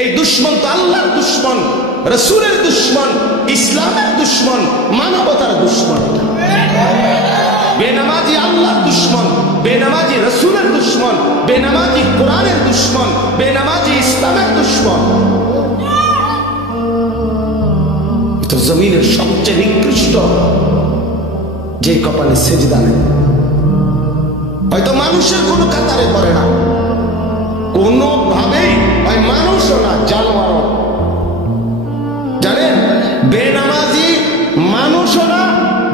এই দুশ্মন তো আল্লাহর দুশ্মন, রাসূলের দুশ্মন, ইসলামের দুশ্মন, মানবতার দুশ্মন। বেনামাজি আল্লাহর দুশ্মন, বেনামাজি রাসূলের দুশ্মন, বেনামাজি কোরআনের দুশ্মন, বেনামাজি ইসলামের দুশ্মন। তো জমিনের সবচেয়ে নিকৃষ্ট যে কপালে সেজদা নেই, হয়তো মানুষের কোনো কাতারে পড়ে না, কোনোভাবেই হয় মানুষও না, জানোয়ারও। জানেন, বেনামাজি মানুষও না,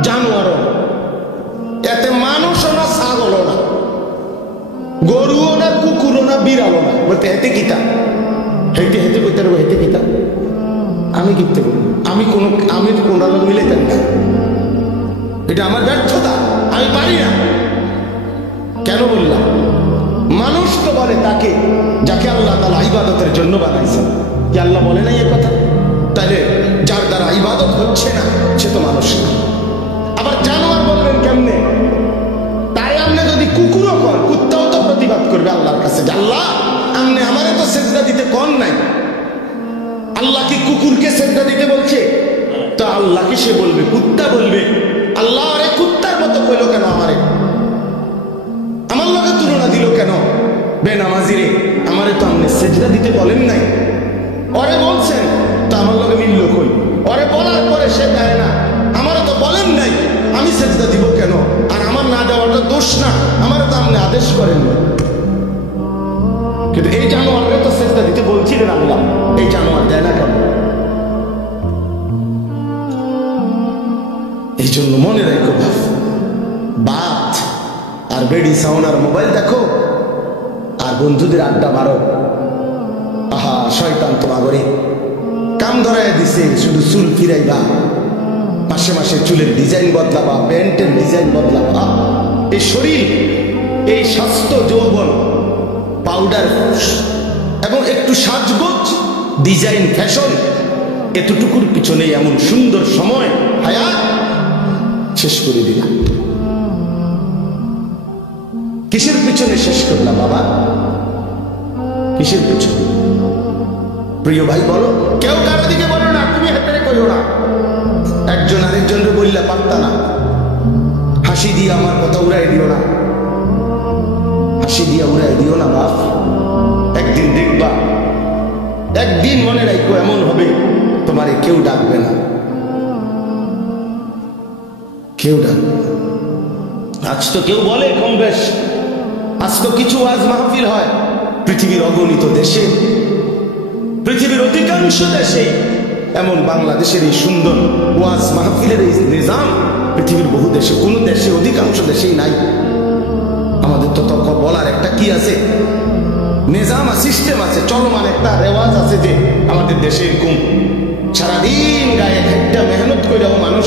জানোয়ারও। এতে মানুষও না, ছাগলও না, গরুও না, কুকুরও না, বিড়ালও না। বলতে হেতে কিতা, হেঁটে হেঁটে কইতে পারবো, হেঁটে কিতা আমি কিনতে পারবো, আমি কোনটা লোক মিলাইতেন না, এটা আমার ব্যর্থতা, আমি পারি না। কেন বললাম? মানুষ তো বলে তাকে যাকে আল্লাহ তাআলা ইবাদতের জন্য বানাইছেন। কি আল্লাহ বলে নাই এ কথা? তাহলে যার দ্বারা ইবাদত হচ্ছে না সে তো মানুষ না। আবার জানোয়ার বললেন কেমনে? তাই আপনি যদি কুকুরও কর, কুত্তাও তো প্রতিবাদ করবে আল্লাহর কাছে যে আল্লাহ আপনি আমারে তো সেজদা দিতে কোন নাই। আল্লাহ কি কুকুরকে সেজদা দিতে বলছে? তো আল্লাহকে সে বলবে, কুত্তা বলবে আল্লাহ আরে কুত্তার মতো কইলো কেন, আমারে আমার লগে তুলনা দিল কেন? বেনামাজি রে, আমারে তো আপনি সেজদা দিতে বলেন নাই, ওরে বলছেন তো আমার লগে মিলল কই? ওরে বলার পরে সে দেয় না, আমারে তো বলেন নাই, আমি সেজদা দিব কেন? আর আমার না দেওয়াটা দোষ না, আমারে তো আপনি আদেশ করেন না। কিন্তু এই জানোয়ারকে তো সেজদা দিতে বলছিলেন আল্লাহ, এই জানোয়ার দেয় না কেন? এই জন্য মনে রাখো বাত আর বেডি সাউন্ড আর মোবাইল দেখো আর বন্ধুদের আড্ডা মারো, আহা শয়তান তোমাগরে কাম ধরাইয়া দিছে। শুধু চুল ফিরাইবা, মাসে মাসে চুলের ডিজাইন বদলাবা, প্যান্টের ডিজাইন বদলাবা, এই শরীর, এই স্বাস্থ্য, যৌবন, পাউডার এবং একটু সাজগোজ, ডিজাইন, ফ্যাশন, এতটুকুর পিছনে এমন সুন্দর সময় হায়াত শেষ করে দিলাম। কিসের পিছনে শেষ করলাম বাবা? কিসের পিছনে? প্রিয় ভাই বলো, কেউ কারো দিকে বলো না, তুমি হাতে করো না, একজন আরেকজনের বললে পারতা না। হাসি দিয়ে আমার কথা উড়াই দিও না, হাসি দিয়ে উড়াই দিও না বাপ। একদিন দেখবা, একদিন মনে রাখো এমন হবে তোমারে কেউ ডাকবে না, কেউ ডাকবে। আজ তো কেউ বলে কম বেশ, আজ তো কিছু ওয়াজ মাহফিল হয় পৃথিবীর অগণিত দেশে, পৃথিবীর অধিকাংশ দেশে, এমন বাংলাদেশের এই সুন্দর ওয়াজ মাহফিলের এই নিজাম পৃথিবীর বহু দেশে, কোন দেশে, অধিকাংশ দেশেই নাই। আমাদের তো তখন বলার একটা কি আছে, নিজাম সিস্টেম আছে, চলমান একটা রেওয়াজ আছে যে আমাদের দেশে এরকম সারাদিন গায়ে একটা মেহনত করে যাবো মানুষ,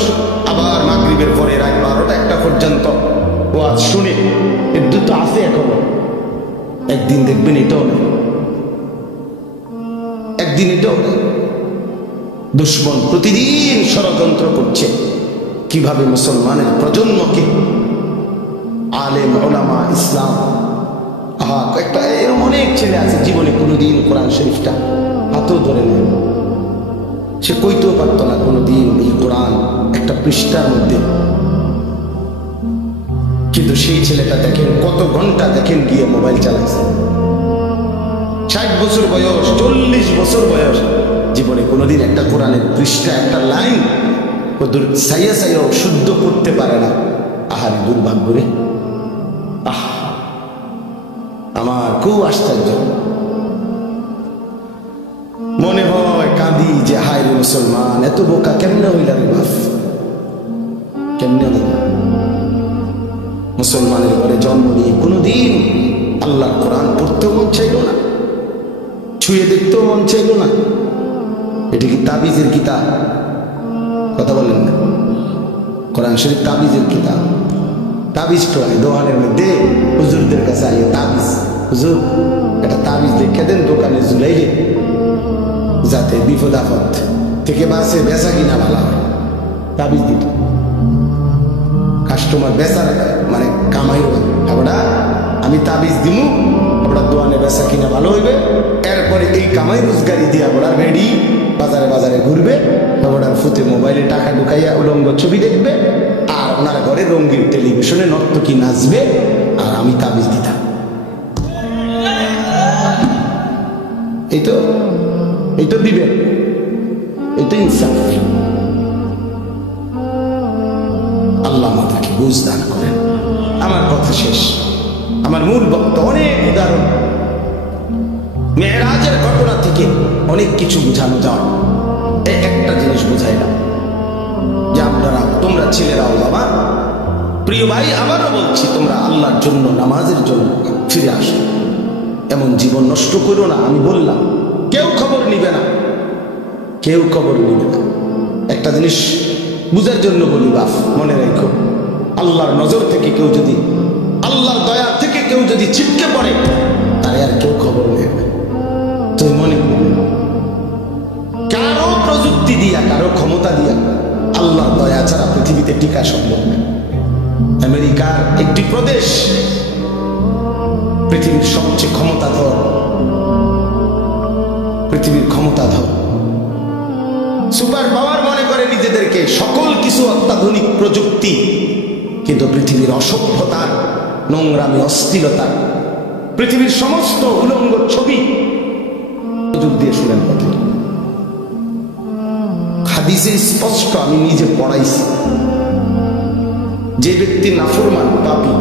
আবার মাগরিবের পরে রাত 12টা-1টা পর্যন্ত ওয়াজ শুনে, এর দুটো আছে এখনো। একদিন দেখবেন এটাও নেই, একদিন এটাও নেই। দুশ্মন প্রতিদিন ষড়যন্ত্র করছে কিভাবে মুসলমানের প্রজন্মকে, আলেম ওলামা ইসলাম, আহা একটা এরকম অনেক ছেলে আছে জীবনে কোনোদিন কোরআন শরীফটা হাতেও ধরে নেয়, সে কইতেও পারত না কোনোদিন এই কোরআন একটা পৃষ্ঠার মধ্যে। কিন্তু সেই ছেলেটা দেখেন কত ঘন্টা দেখেন গিয়ে মোবাইল চালাইছে, 60 বছর বয়স, 40 বছর বয়স, জীবনে কোনোদিন একটা কোরআনের পৃষ্ঠা, একটা লাইন কদূর সাইয়া সাইয়াও শুদ্ধ করতে পারে না। আহারে দুর্ভাগ্য রে, আহ আমার খুব আশ্চর্য মনে হয়, কাঁদি যে হায় রে মুসলমান এত বোকা কেমনে হইলা রে বাপ, কেমনে হইলা? মুসলমানের ঘরে জন্ম নিয়ে কোনোদিন আল্লাহ কোরআন পড়তেও মন চাইল না, ছুঁয়ে দেখতেও মন চাইল না। এটা কি তাবিজের কিতাব? কথা বলেন না, কোরআন শরীফ তাবিজের কিতাব। তাবিজ তো হয় দোকানের মধ্যে, হুজুরদের কাছে আইয়ে তাবিজ, হুজুর একটা তাবিজ লিখে দেন দোকানে ঝুলাইলে, যাতে বিপদ আপদ থেকে বাঁচে, বেচা কিনা ভালো হয়। তাবিজ দিত কাস্টমার বেচার মানে কামাই, আমরা আমি তাবিজ দিমু, ওরা দোয়ানে বেচা কিনা ভালো হইবে, এরপরে এই কামাই রোজগারি দিয়া ওরা রেডি বাজারে বাজারে ঘুরবে, ওনার ফুতে মোবাইলে টাকা ঢুকাইয়া উলঙ্গ ছবি দেখবে, আর ওনার ঘরে রঙিন টেলিভিশনে নর্তকী নাচবে, আর আমি তাবিজ দিতাম। এই তো দিবেন, এই তো ইনসাফ। আল্লাহ আমাদেরকে বুঝ দান করেন। আমার কথা শেষ। আমার মূল বক্তব্য অনেক উদাহরণ, মেরাজের ঘটনা থেকে অনেক কিছু বোঝানো যায়। এই একটা জিনিস বোঝাই না যে তোমরা ছেলেরাও বাবা, প্রিয় ভাই, আবারও বলছি, তোমরা আল্লাহর জন্য নামাজের জন্য ফিরে আসো। এমন জীবন নষ্ট করো না। আমি বললাম কেউ খবর নিবে না, কেউ খবর নিবে না। একটা জিনিস বুঝার জন্য বলি বাপ, মনে রেখো, আল্লাহর নজর থেকে কেউ যদি, আল্লাহর দয়া থেকে কেউ যদি ছিটকে পড়ে, তারে আর কেউ খবর নেবে। তুমি মনে করবে কারো প্রযুক্তি দিয়া, কারো ক্ষমতা দিয়া আল্লাহর দয়া ছাড়া পৃথিবীতে টিকা সম্ভব না। আমেরিকার একটি প্রদেশ পৃথিবীর সবচেয়ে ক্ষমতাধর, পৃথিবীর ক্ষমতাধর সুপার পাওয়ার মনে করে নিজেদেরকে, সকল কিছু অত্যাধুনিক প্রযুক্তি, কিন্তু পৃথিবীর অসভ্যতার, নোংরামি, অস্থিরতা, পৃথিবীর সমস্ত উলঙ্গ ছবি প্রযুক্তি দিয়ে শুনেন কথা। হাদিসে স্পষ্ট, আমি নিজে পড়াইছি, যে ব্যক্তি নাফরমান পাপী,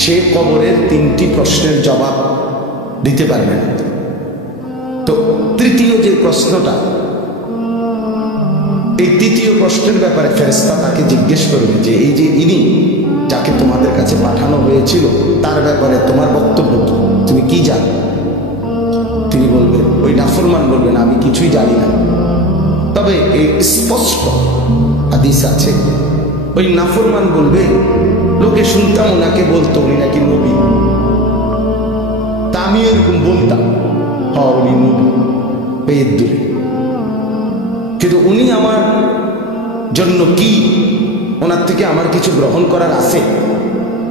সে কবরের 3টি প্রশ্নের জবাব দিতে পারবে না। তো তৃতীয় যে প্রশ্নটা, এই তৃতীয় প্রশ্নের ব্যাপারে ফেরেশতা তাকে জিজ্ঞেস করবে যে এই যে ইনি যাকে তোমাদের কাছে পাঠানো হয়েছিল, তার ব্যাপারে তোমার বক্তব্য কি, তুমি কি জানো? তিনি বলবেন, ওই নাফরমান বলবেন, আমি কিছুই জানি না। তবে এই স্পষ্ট হাদিস আছে, ওই নাফরমান বলবে, লোকে শুনতাম ওনাকে বলতো উনি নাকি নবী, তা আমি এরকম বলতাম, হ্যাঁ উনি নবী, পেয়ের দূরে, কিন্তু উনি আমার জন্য কি, ওনার থেকে আমার কিছু গ্রহণ করার আছে,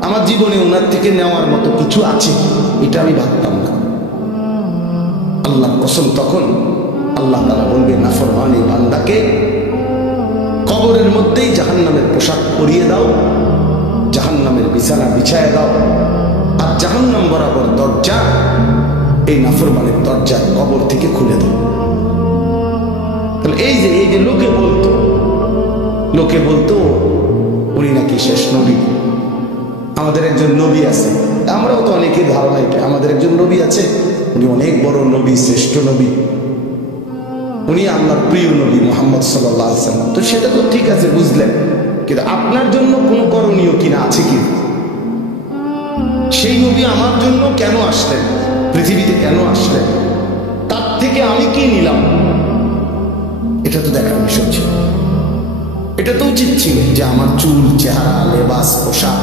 আমার জীবনে ওনার থেকে নেওয়ার মতো কিছু আছে, এটা আমি ভাবতাম না। আল্লাহ কসম, তখন আল্লাহ তাআলা বলবে, নাফরমান এই বান্দাকে কবরের মধ্যেই জাহান্নামের পোশাক পরিয়ে দাও, জাহান্নামের বিছানা বিছায় দাও, আর জাহান্নাম বরাবর দরজা, এই নাফরমানের দরজা কবর থেকে খুলে দাও। তাহলে এই যে লোকে বলতো উনি নাকি শেষ নবী, আমাদের একজন নবী আছে, আমরাও তো অনেকের ধারণা এটা, আমাদের একজন নবী আছে, উনি অনেক বড় নবী, শ্রেষ্ঠ নবী, উনি আল্লাহর প্রিয় নবী মুহাম্মদ সাল্লাল্লাহু আলাইহি ওয়াসাল্লাম। তো সেটা তো ঠিক আছে, বুঝলেন, কিন্তু আপনার জন্য কোনো করণীয় কিনা আছে কি? সেই নবী আমার জন্য কেন আসলেন, পৃথিবীতে কেন আসলেন, তার থেকে আমি কি নিলাম, এটা তো দেখার বিষয় ছিল। এটা তো উচিত ছিল যে আমার চুল, চেহারা, লেবাস, পোশাক,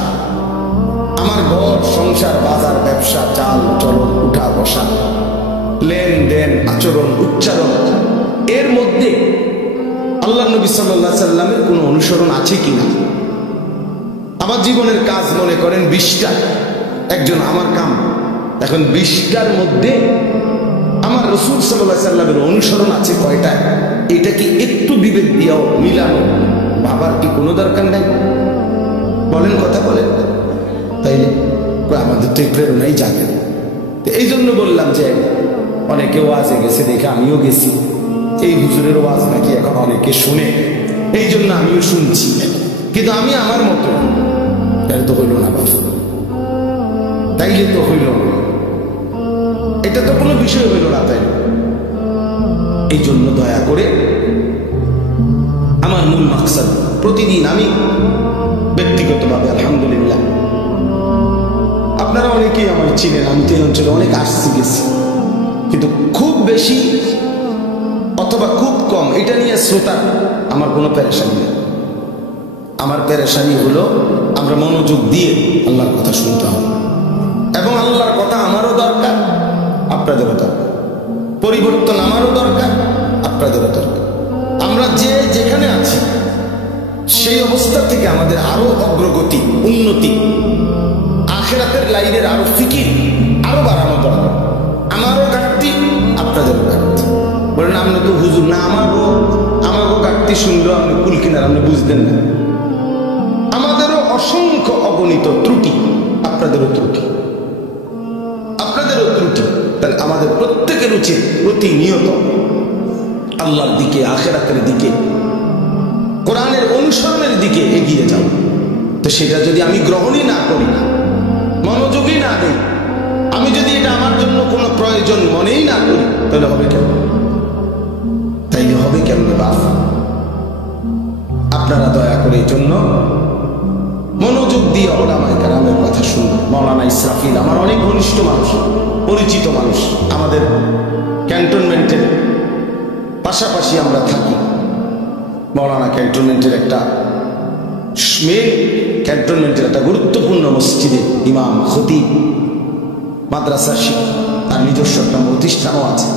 আমার ঘর সংসার, বাজার, ব্যবসা, চাল চলন, উঠা বসা, লেনদেন, আচরণ, উচ্চারণ, এর মধ্যে আল্লাহ নবী সাল্লাল্লাহু আলাইহি সাল্লামের কোনো অনুসরণ আছে কিনা। আমার জীবনের কাজ মনে করেন 20টা, একজন আমার কাম, এখন 20টার মধ্যে আমার রাসূল সাল্লাল্লাহু আলাইহি সাল্লামের অনুসরণ আছে কয়টা, এটা কি একটু বিবেক দিয়েও মিলানো ভাবার কি কোনো দরকার নাই? বলেন, কথা বলেন। তাইলে আমাদের তো এই প্রেরণাই জাগে। এই জন্য বললাম যে অনেকে ওয়াজে গেছে দেখে আমিও গেছি, এই হুজুরের ওয়াজ নাকি এখন অনেকে শুনে, এই জন্য আমিও শুনছি, কিন্তু আমি আমার মতো, তাহলে তো হইল না বাবা, তাইলে তো হইল না, এটা তো কোনো বিষয় হইল না। তাই এই জন্য দয়া করে আমার মূল মাকসাদ, প্রতিদিন আমি ব্যক্তিগতভাবে আলহামদুলিল্লাহ, আপনারা অনেকেই আমার চিনেন, আমি তো এই অঞ্চলে অনেক আসছি গেছি, কিন্তু খুব বেশি অথবা খুব কম এটা নিয়ে শ্রোতা আমার কোনো পেরেশানি নেই। আমার পেরেশানি হলো আমরা মনোযোগ দিয়ে আল্লাহর কথা শুনতে হবে, এবং আল্লাহর কথা আমারও দরকার, আপনাদেরও দরকার, পরিবর্তন আমারও দরকার, আপনাদেরও দরকার। আমরা যেখানে আছি সেই অবস্থা থেকে আমাদের আরো অগ্রগতি, উন্নতি, আখিরাতের লাইনের আরো ফিকির, আরো বাড়ানো দরকার। আমারও ঘাটতি, আপনাদেরও ঘাটতি। বলেন আপনি তো হুজুর না, আমারও ঘাটতি শুনলেও আপনি কুল কিনার আপনি বুঝতেন না। আমাদেরও অসংখ্য অগণিত ত্রুটি, আপনাদেরও ত্রুটি, আপনাদেরও ত্রুটি। তাহলে আমাদের প্রত্যেকের উচিত প্রতিনিয়ত আল্লাহর দিকে, আখিরাতের দিকে, কোরআনের অনুসরণের দিকে এগিয়ে যাও। তো সেটা যদি আমি গ্রহণই না করি, মনোযোগই না দেই, আমি যদি এটা আমার জন্য কোনো প্রয়োজন মনেই না করি, তাহলে হবে কেন? তাইলে হবে কেমন বাপ? আপনারা দয়া করে এই জন্য মনোযোগ দিয়ে ওলামায়ে কেরামের কথা শুনুন। মাওলানা ইসরাফিল আমার অনেক ঘনিষ্ঠ মানুষ, পরিচিত মানুষ, আমাদের ক্যান্টনমেন্টের পাশাপাশি আমরা থাকি। মাওলানা ক্যান্টনমেন্টের একটা মেন ক্যান্টনমেন্টের একটা গুরুত্বপূর্ণ মসজিদে ইমাম, খতিব, মাদ্রাসা শিক্ষক, তার নিজস্ব একটা প্রতিষ্ঠানও আছে।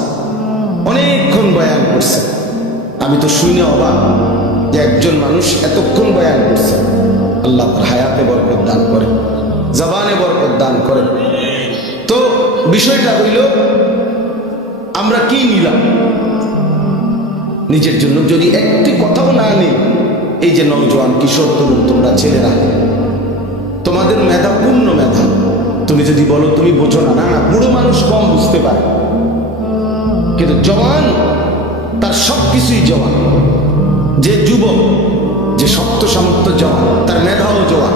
অনেকক্ষণ বয়ান করছে। আমি তো শুনে অবাক যে একজন মানুষ এতক্ষণ বয়ান করছে। আল্লাহ তার হায়াতে বরকত দান করে, জবানে বরকত দান করে। তো বিষয়টা হইল আমরা কি নিলাম নিজের জন্য? যদি একটি কথাও না নেই, এই যে নওজোয়ান, কিশোর, তরুণ, তোমরা ছেলেরা, তোমাদের মেধা পূর্ণ মেধা। তুমি যদি বলো তুমি বোঝো না, না, বুড়ো মানুষ কম বুঝতে পারে, কিন্তু জওয়ান তার সবকিছুই জওয়ান। যে যুবক, যে শক্ত সামর্থ্য জওয়ান, তার মেধাও জওয়ান।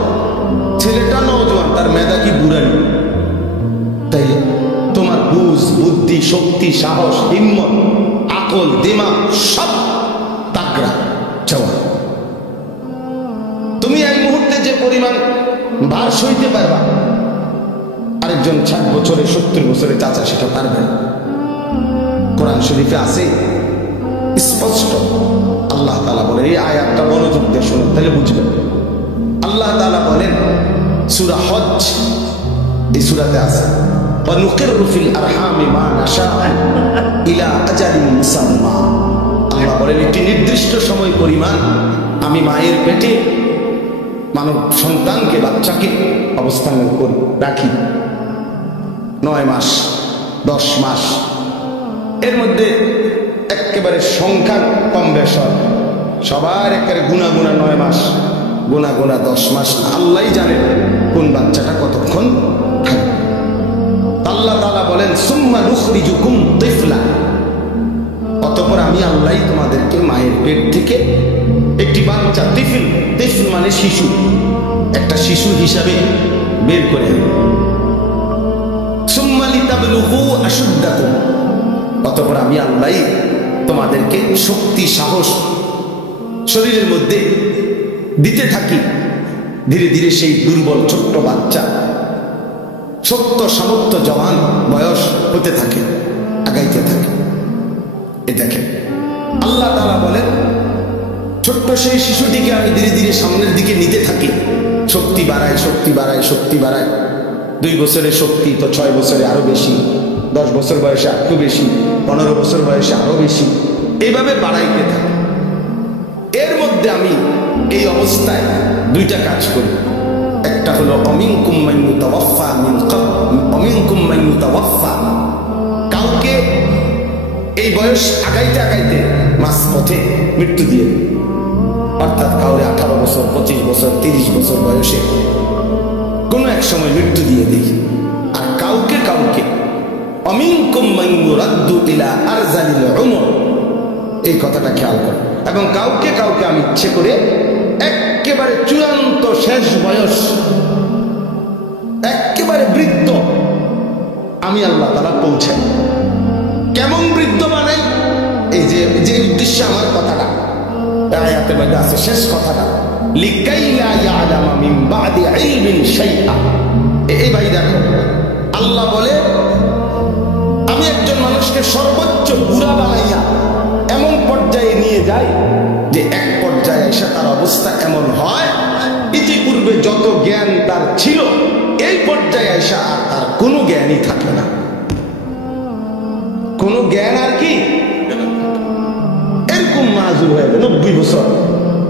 ছেলেটা নওজোয়ান, তার মেধা কি বুড়ানি? তাই তোমার বুঝ, বুদ্ধি, শক্তি, সাহস, হিম্মত, আকল, দিমাগ সব তাগড়া জওয়ান। তুমি এক মুহূর্তে যে পরিমাণ ভার সইতে পারবা, আরেকজন 60 বছরে, 70 বছরে চাচা সেটা পারবে না। কোরআন শরীফে আছে স্পষ্ট, আল্লাহ তাআলা বলেন, এই আয়াতটা মনোযোগ দিয়ে শুনুন তাহলে বুঝবেন। আল্লাহ তাআলা বলেন সূরা হজ, এই সূরাতে আছে, ওয়া নুকিরু ফিল আরহামি মা নাশাউ ইলা আজালিন মুসাম্মা। আল্লাহ বলেন একটি নির্দিষ্ট সময় পরিমাণ আমি মায়ের পেটে মানব সন্তানকে, বাচ্চাকে অবস্থান করি, রাখি। 9 মাস, 10 মাস, এর মধ্যে একেবারে সংখ্যা কম বেশ হয়, সবার একেবারে গুনা 9 মাস, গুনা 10 মাস। আল্লাহই জানেন কোন বাচ্চাটা কতক্ষণ থাকবে। আল্লাহ তাআলা বলেন সুম্মা নুখরিজুকুম তিফলা, অতঃপর আমি আল্লাহই তোমাদেরকে মায়ের পেট থেকে একটি বাচ্চা, তিফল, তিফল মানে শিশু, একটা শিশু হিসাবে বের করে আনি। সুম্মা লিতাবলুগু আশুদ্দাকুম, অতঃপর আমি আল্লাহই তোমাদেরকে শক্তি, সাহস শরীরের মধ্যে দিতে থাকি। ধীরে ধীরে সেই দুর্বল ছোট্ট বাচ্চা শক্ত সামর্থ্য জওয়ান বয়স হতে থাকে, আগাইতে থাকে। এ দেখেন আল্লাহ তাআলা বলেন ছোট্ট সেই শিশুটিকে আমি ধীরে ধীরে সামনের দিকে নিতে থাকি, শক্তি বাড়ায়, শক্তি বাড়ায়, শক্তি বাড়ায়। 2 বছরের শক্তি তো 6 বছরে আরো বেশি, 10 বছর বয়সে আরো বেশি, 15 বছর বয়সে আরো বেশি, এইভাবে বাড়াইতে থাকে। এর মধ্যে আমি এই অবস্থায় 2টা কাজ করি। একটা হলো অমিনকুম মান ইউতাওয়াফা মিন ক্বাবল, অমিনকুম মান ইউতাওয়াফা, কাউকে এই বয়স আগাইতে আগাইতে মাঝপথে মৃত্যু দিয়ে, অর্থাৎ কাউরে 18 বছর, 25 বছর, 30 বছর বয়সে কোনো এক সময় মৃত্যু দিয়ে দিই। আর কাউকে কাউকে অমিনকুম মান ইউরাদ্দু ইলা আরজালিল উমর, এই কথাটা খেয়াল করো। এবং কাউকে কাউকে আমি ইচ্ছে করে একেবারে চূড়ান্ত শেষ বয়স, একেবারে বৃদ্ধ আমি আল্লাহ তাআলা পৌঁছাই। কেমন বৃদ্ধ বানাই? এই যে উদ্দেশ্যে আমার কথাটা আয়াতের মধ্যে আছে, শেষ কথাটা, লিকাইলা ইয়ালামা মিন বাদি ইলমিন শাইআ। এই ভাই দেখো, আল্লাহ বলে আমি একজন মানুষকে সর্বোচ্চ বুড়া বানাইয়া এমন পর্যায়ে নিয়ে যাই যে এক পর্যায়ে এসে তার অবস্থা এমন হয়, ইতিপূর্বে যত জ্ঞান তার ছিল এই পর্যায়ে এসে আর তার কোনো জ্ঞানই থাকে না। কোনো জ্ঞান আর কি, এরকম মাজুর হয়ে যায় 90 বছর,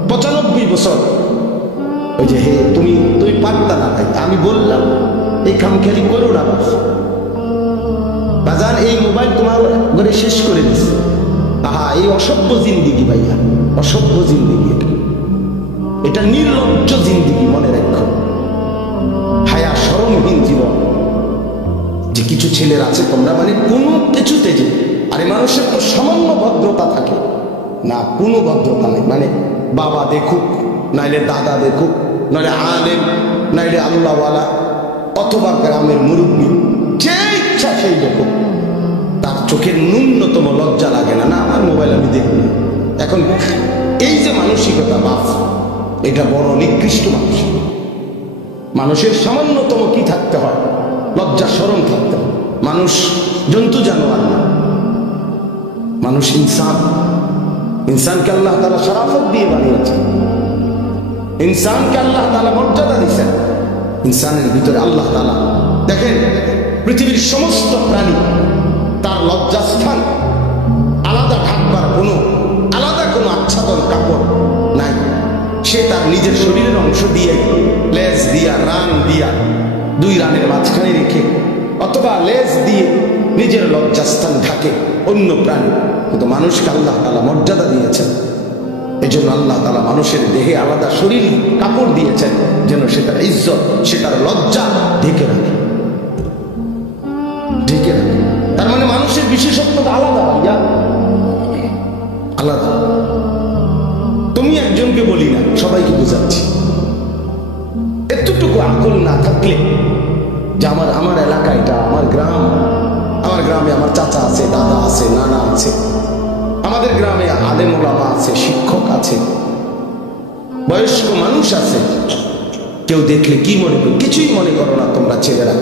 95 বছর। ওই যে হে তুমি পারতা না ভাই, আমি বললাম এই খামখেয়ালি করো না, বাস বাজান এই মোবাইল তোমার ঘরে শেষ করে দিচ্ছে। আহা, এই অসভ্য জিন্দিগি ভাইয়া, অসভ্য জিন্দিগি, এটা নির্লজ্জ জিন্দিগি। মনে রাখো, হায়া শরমহীন জীবন। যে কিছু ছেলের আছে তোমরা মানে কোনো কিছুতে যে, আরে মানুষের তো সামান্য ভদ্রতা থাকে না, কোনো ভদ্রতা নেই। মানে বাবা দেখুক, নাইলে দাদা দেখুক, নাইলে আলেম, নাইলে আল্লাহওয়ালা, অথবা গ্রামের মুরব্বী, যে ইচ্ছা সেই দেখুক, তার চোখের ন্যূনতম লজ্জা লাগে না, না আমার মোবাইল আমি দেখব। এখন এই যে মানসিকতা বাপ, এটা বড় নিকৃষ্ট মানসিক। মানুষের সামান্যতম কি থাকতে হয়? লজ্জা শরম থাকতে হয়। মানুষ জন্তু জানোয়ার না, মানুষ ইনসান। ইনসানকে আল্লাহ তাআলা শরাফত দিয়ে বানিয়েছেন, ইনসানকে আল্লাহ তাআলা মর্যাদা দিয়েছেন। ইনসানের ভিতরে আল্লাহ তাআলা দেখেন, পৃথিবীর সমস্ত প্রাণী তার লজ্জাস্থান আলাদা ঢাকবার কোনো আলাদা কোনো আচ্ছাদন কাপড় নাই। সে তার নিজের শরীরের অংশ দিয়ে, লেজ দিয়া, রান দিয়া, দুই রানের মাঝখানে রেখে, অথবা লেজ দিয়ে নিজের লজ্জাস্থান ঢাকে অন্য প্রাণী। কিন্তু মানুষকে আল্লাহ তাআলা মর্যাদা দিয়েছেন। এই জন্য আল্লাহ তাআলা মানুষের দেহে আলাদা শরীর কাপড় দিয়েছেন, যেন সে তার ইজ্জত, সে তার লজ্জা ঢেকে রাখে, ঢেকে রাখে। তার মানে মানুষের বিশেষত্বটা আলাদা ভাইয়া, আলাদা। তুমি একজনকে বলি না, সবাইকে বোঝাচ্ছি। এতটুকু আকল না থাকলে যে আমার এলাকা, এটা আমার গ্রাম, আমার গ্রামে আমার চাচা আছে, দাদা আছে, নানা আছে, আমাদের গ্রামে আলেম ওলামা আছে, শিক্ষক আছে, বয়স্ক মানুষ আছে, কেউ দেখলে কি মনে করো? কিছুই মনে করো না তোমরা ছেলেরা।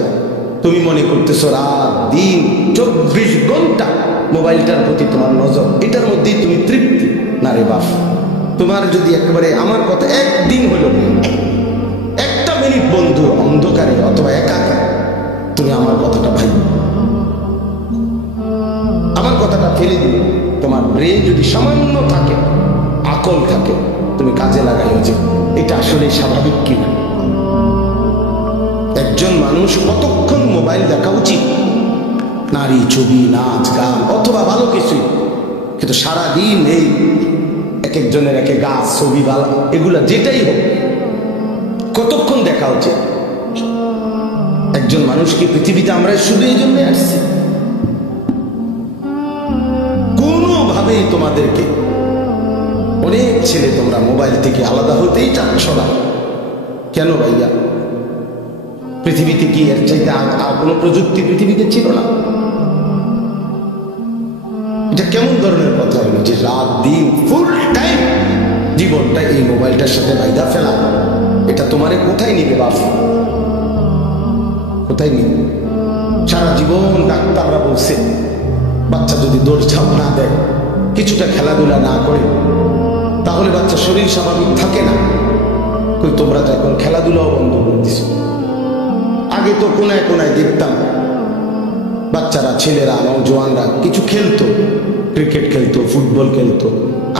তুমি মনে করতেছো রাত দিন 24 ঘন্টা মোবাইলটার প্রতি তোমার নজর, এটার মধ্যেই তুমি তৃপ্তি। না রে বাপ, তোমার যদি একেবারে আমার কথা একদিন হলো, একটা মিনিট বন্ধু অন্ধকারে অথবা একা, তুমি আমার কথাটা ভাই, আমার কথাটা ফেলে দিবে। তোমার ব্রেন যদি সামান্য থাকে, আকল থাকে, তুমি কাজে লাগাইও যে এটা আসলে স্বাভাবিক কিনা। একজন মানুষ কতক্ষণ মোবাইল দেখা উচিত? নারী ছবি, নাচ গান অথবা ভালো কিছুই, কিন্তু সারাদিন এই এক একজনের এক এক গাছ, ছবি, বালা, এগুলা যেটাই হোক, কতক্ষণ দেখা উচিত? একজন মানুষকে পৃথিবীতে আমরা শুধু এই জন্য আসছি, কোনোভাবেই তোমাদেরকে, অনেক ছেলে তোমরা মোবাইল থেকে আলাদা হতেই চাচ্ছ না। কেন ভাইয়া? পৃথিবীতে কি এর চাইতে আর কোনো প্রযুক্তি পৃথিবীতে ছিল না? এটা কেমন ধরনের কথা হলো যে রাত দিন ফুল টাইম জীবনটা এই মোবাইলটার সাথে বাইদা ফেলা? এটা তোমারে কোথায় নিবে বাপ? কোথায় নিবে? সারা জীবন ডাক্তাররা বলছে বাচ্চা যদি দৌড়ঝাঁপ না দেয়, কিছুটা খেলাধুলা না করে, তাহলে বাচ্চা শরীর স্বাভাবিক থাকে না। কই তোমরা তো এখন খেলাধুলাও বন্ধ করে দিছো। আগে তো কোনায় কোনায় দেখতাম বাচ্চারা, ছেলেরা, নওজোয়ানরা কিছু খেলতো, ক্রিকেট খেলতো, ফুটবল খেলতো।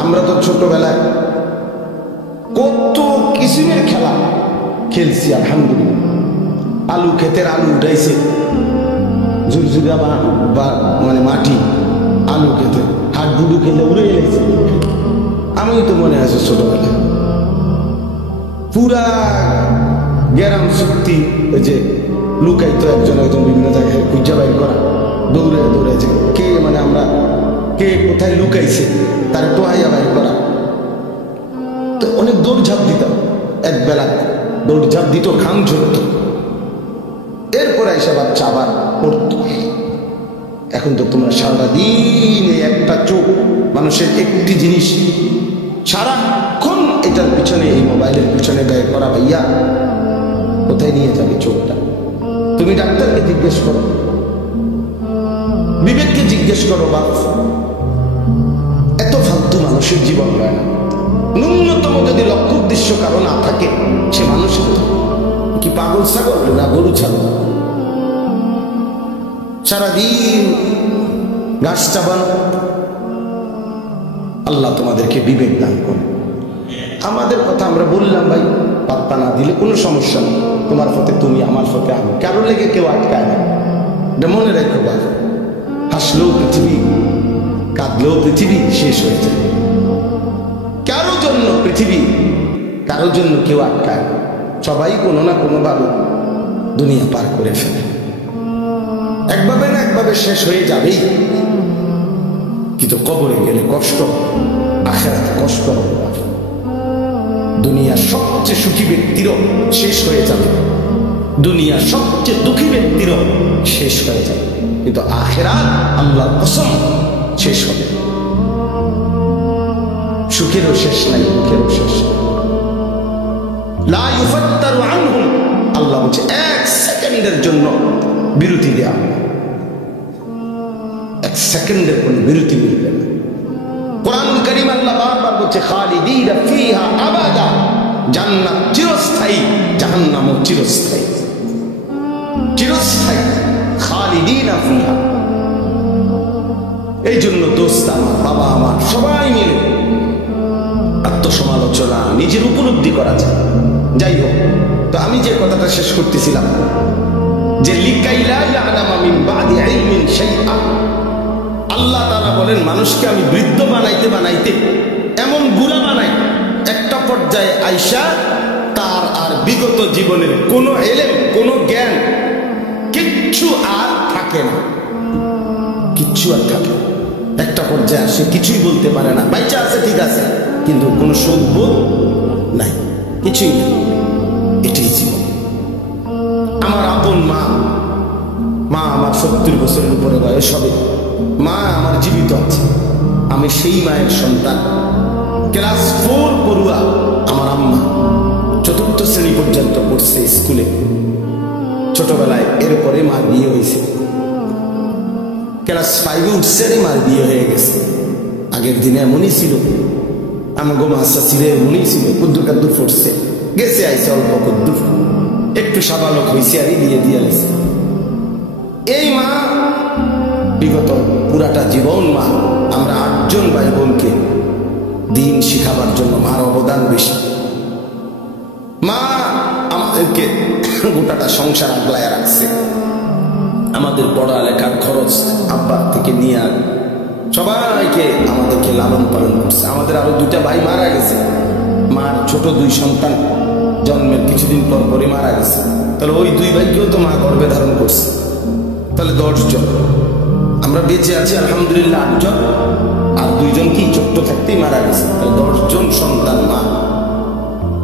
আমরা তো ছোটবেলায় কত কিসিমের খেলা খেলছি আলহামদুলিল্লাহ। আলু ক্ষেতের আলু উঠাইছে, ঝুরঝুরা বা মানে মাটি, আলু খেতে হাডুডু খেলে উড়ে গেছে। আমি তো মনে আছে ছোটবেলায় পুরা গ্যারাম শক্তি, ওই যে লুকাইতো একজন একজন বিভিন্ন জায়গায় খুঁজা বাইর করা, দৌড়ে দৌড়ে যে কে মানে আমরা কে কোথায় লুকাইছে তার টোহাইয়া বাইর করা। তো অনেক দৌড়ঝাঁপ দিতাম, একবেলা দৌড়ঝাঁপ দিত, ঘাম ঝরত, এরপরে এসে বাচ্চা আবার পড়ত। এখন তো তোমরা সারাদিন একটা চোখ, মানুষের একটি জিনিস সারাক্ষণ এটার পিছনে, এই মোবাইলের পিছনে ব্যয় করা, ভাইয়া কোথায় নিয়ে যাবে চোখটা? তুমি ডাক্তারকে জিজ্ঞেস করো, বিবেককে জিজ্ঞেস করো বাপ। এত ফালতু মানুষের জীবন হয় না। ন্যূনতম যদি লক্ষ্য উদ্দেশ্য কারো না থাকে, সে মানুষ কি পাগল ছাগল না গরু ছাগল? সারাদিন ঘাস চাবানো। আল্লাহ তোমাদেরকে বিবেক দান করো। আমাদের কথা আমরা বললাম ভাই, পাত্তা না দিলে কোনো সমস্যা নেই। তোমার পথে তুমি, আমার পথে আমি, কারোর লেগে কেউ আটকায় না। এটা মনে রেখো ভাই। আসলেও পৃথিবী, কাঁদলেও পৃথিবী শেষ হয়ে যায়। কারো জন্য পৃথিবী, কারো জন্য কেউ আটকায়, সবাই কোনো না কোনো ভাবে দুনিয়া পার করে ফেলে। একভাবে না একভাবে শেষ হয়ে যাবেই, কিন্তু কবরে গেলে কষ্ট, আখিরাতে কষ্ট হবে। দুনিয়ার সবচেয়ে সুখী ব্যক্তিরও শেষ হয়ে যাবে, দুনিয়ার সবচেয়ে দুঃখী ব্যক্তিরও শেষ হয়ে যাবে, কিন্তু আখিরাত আল্লাহর কসম শেষ হবে। সুখেরও শেষ নাই, দুঃখেরও শেষ নাই। লা ইউফাত্তারু আনহুম, আল্লাহ বলছে এক সেকেন্ডের জন্য বিরতি দেয়া, এক সেকেন্ডের কোনো বিরতি মিলবে না। কোরআন কারীম আল্লাহ বারবার বলছে খালিদিনা ফিহা আবাদা, জান্নাত চিরস্থায়ী, জাহান্নামও চিরস্থায়ী। চিরস্থায়ী, খালিদিনা ফিহা। এই জন্য দোস্ত আমার, বাবা আমার, সবাই মিলে আত্মসমালোচনা, নিজের উপলব্ধি করা যায়। যাই হোক, তো আমি যে কথাটা শেষ করতেছিলাম যে লিকাইলা ইয়ালামা মিন বাদি ইলমিন শাইআ, আল্লাহ তাআলা বলেন মানুষকে আমি বৃদ্ধ বানাইতে বানাইতে এমন বুড়া বানাই, একটা পর্যায়ে আইসা তার আর বিগত জীবনের কোনো এলেম, কোনো জ্ঞান কিচ্ছু আর থাকে না, কিচ্ছু আর থাকে না। একটা পর্যায়ে আসে কিছুই বলতে পারে না, বাইচা আছে ঠিক আছে, কিন্তু কোনো সুখবোধ নাই, কিছুই নেই। এটাই জীবন। আমার আপন মা, মা আমার 70 বছরের উপরে বয়স হবে, মা আমার জীবিত আছে, আমি সেই মায়ের সন্তান। ক্লাস 4 পড়ুয়া আমার আম্মা, 4th শ্রেণী পর্যন্ত পড়ছে স্কুলে ছোটবেলায়। এরপরে মার বিয়ে হয়েছে, ক্লাস 5-এ উঠছে, মার বিয়ে হয়ে গেছে। আগের দিনে এমনই ছিল, আমাগো মাসা ছিল এমনই ছিল, কুদ্দুর কাদ্দুর পড়ছে, গেছে আইসে অল্প কুদ্দুর, একটু সাবালক হয়েছে আর বিয়ে দিয়ে গেছে। এই মা বিগত পুরাটা জীবন, মা আমরা 8 জন ভাই বোনকে দিন শিখাবার জন্য মার অবদান বেশি। মা আমাদেরকে গোটাটা সংসার আগলায় রাখছে, আমাদের পড়ালেখার খরচ আব্বার থেকে নিয়ে সবাইকে আমাদেরকে লালন পালন করছে। আমাদের আরো 2টা ভাই মারা গেছে, মার ছোট 2 সন্তান জন্মের কিছুদিন পর পরে মারা গেছে। তাহলে ওই 2 ভাইকেও তো মা গর্ভে ধারণ করছে, তাহলে 10 জন। আমরা বেঁচে আছি আলহামদুলিল্লাহ 8 জন, আর 2 জন কি ছোট্ট থাকতেই মারা গেছে, তাহলে 10 জন সন্তান মা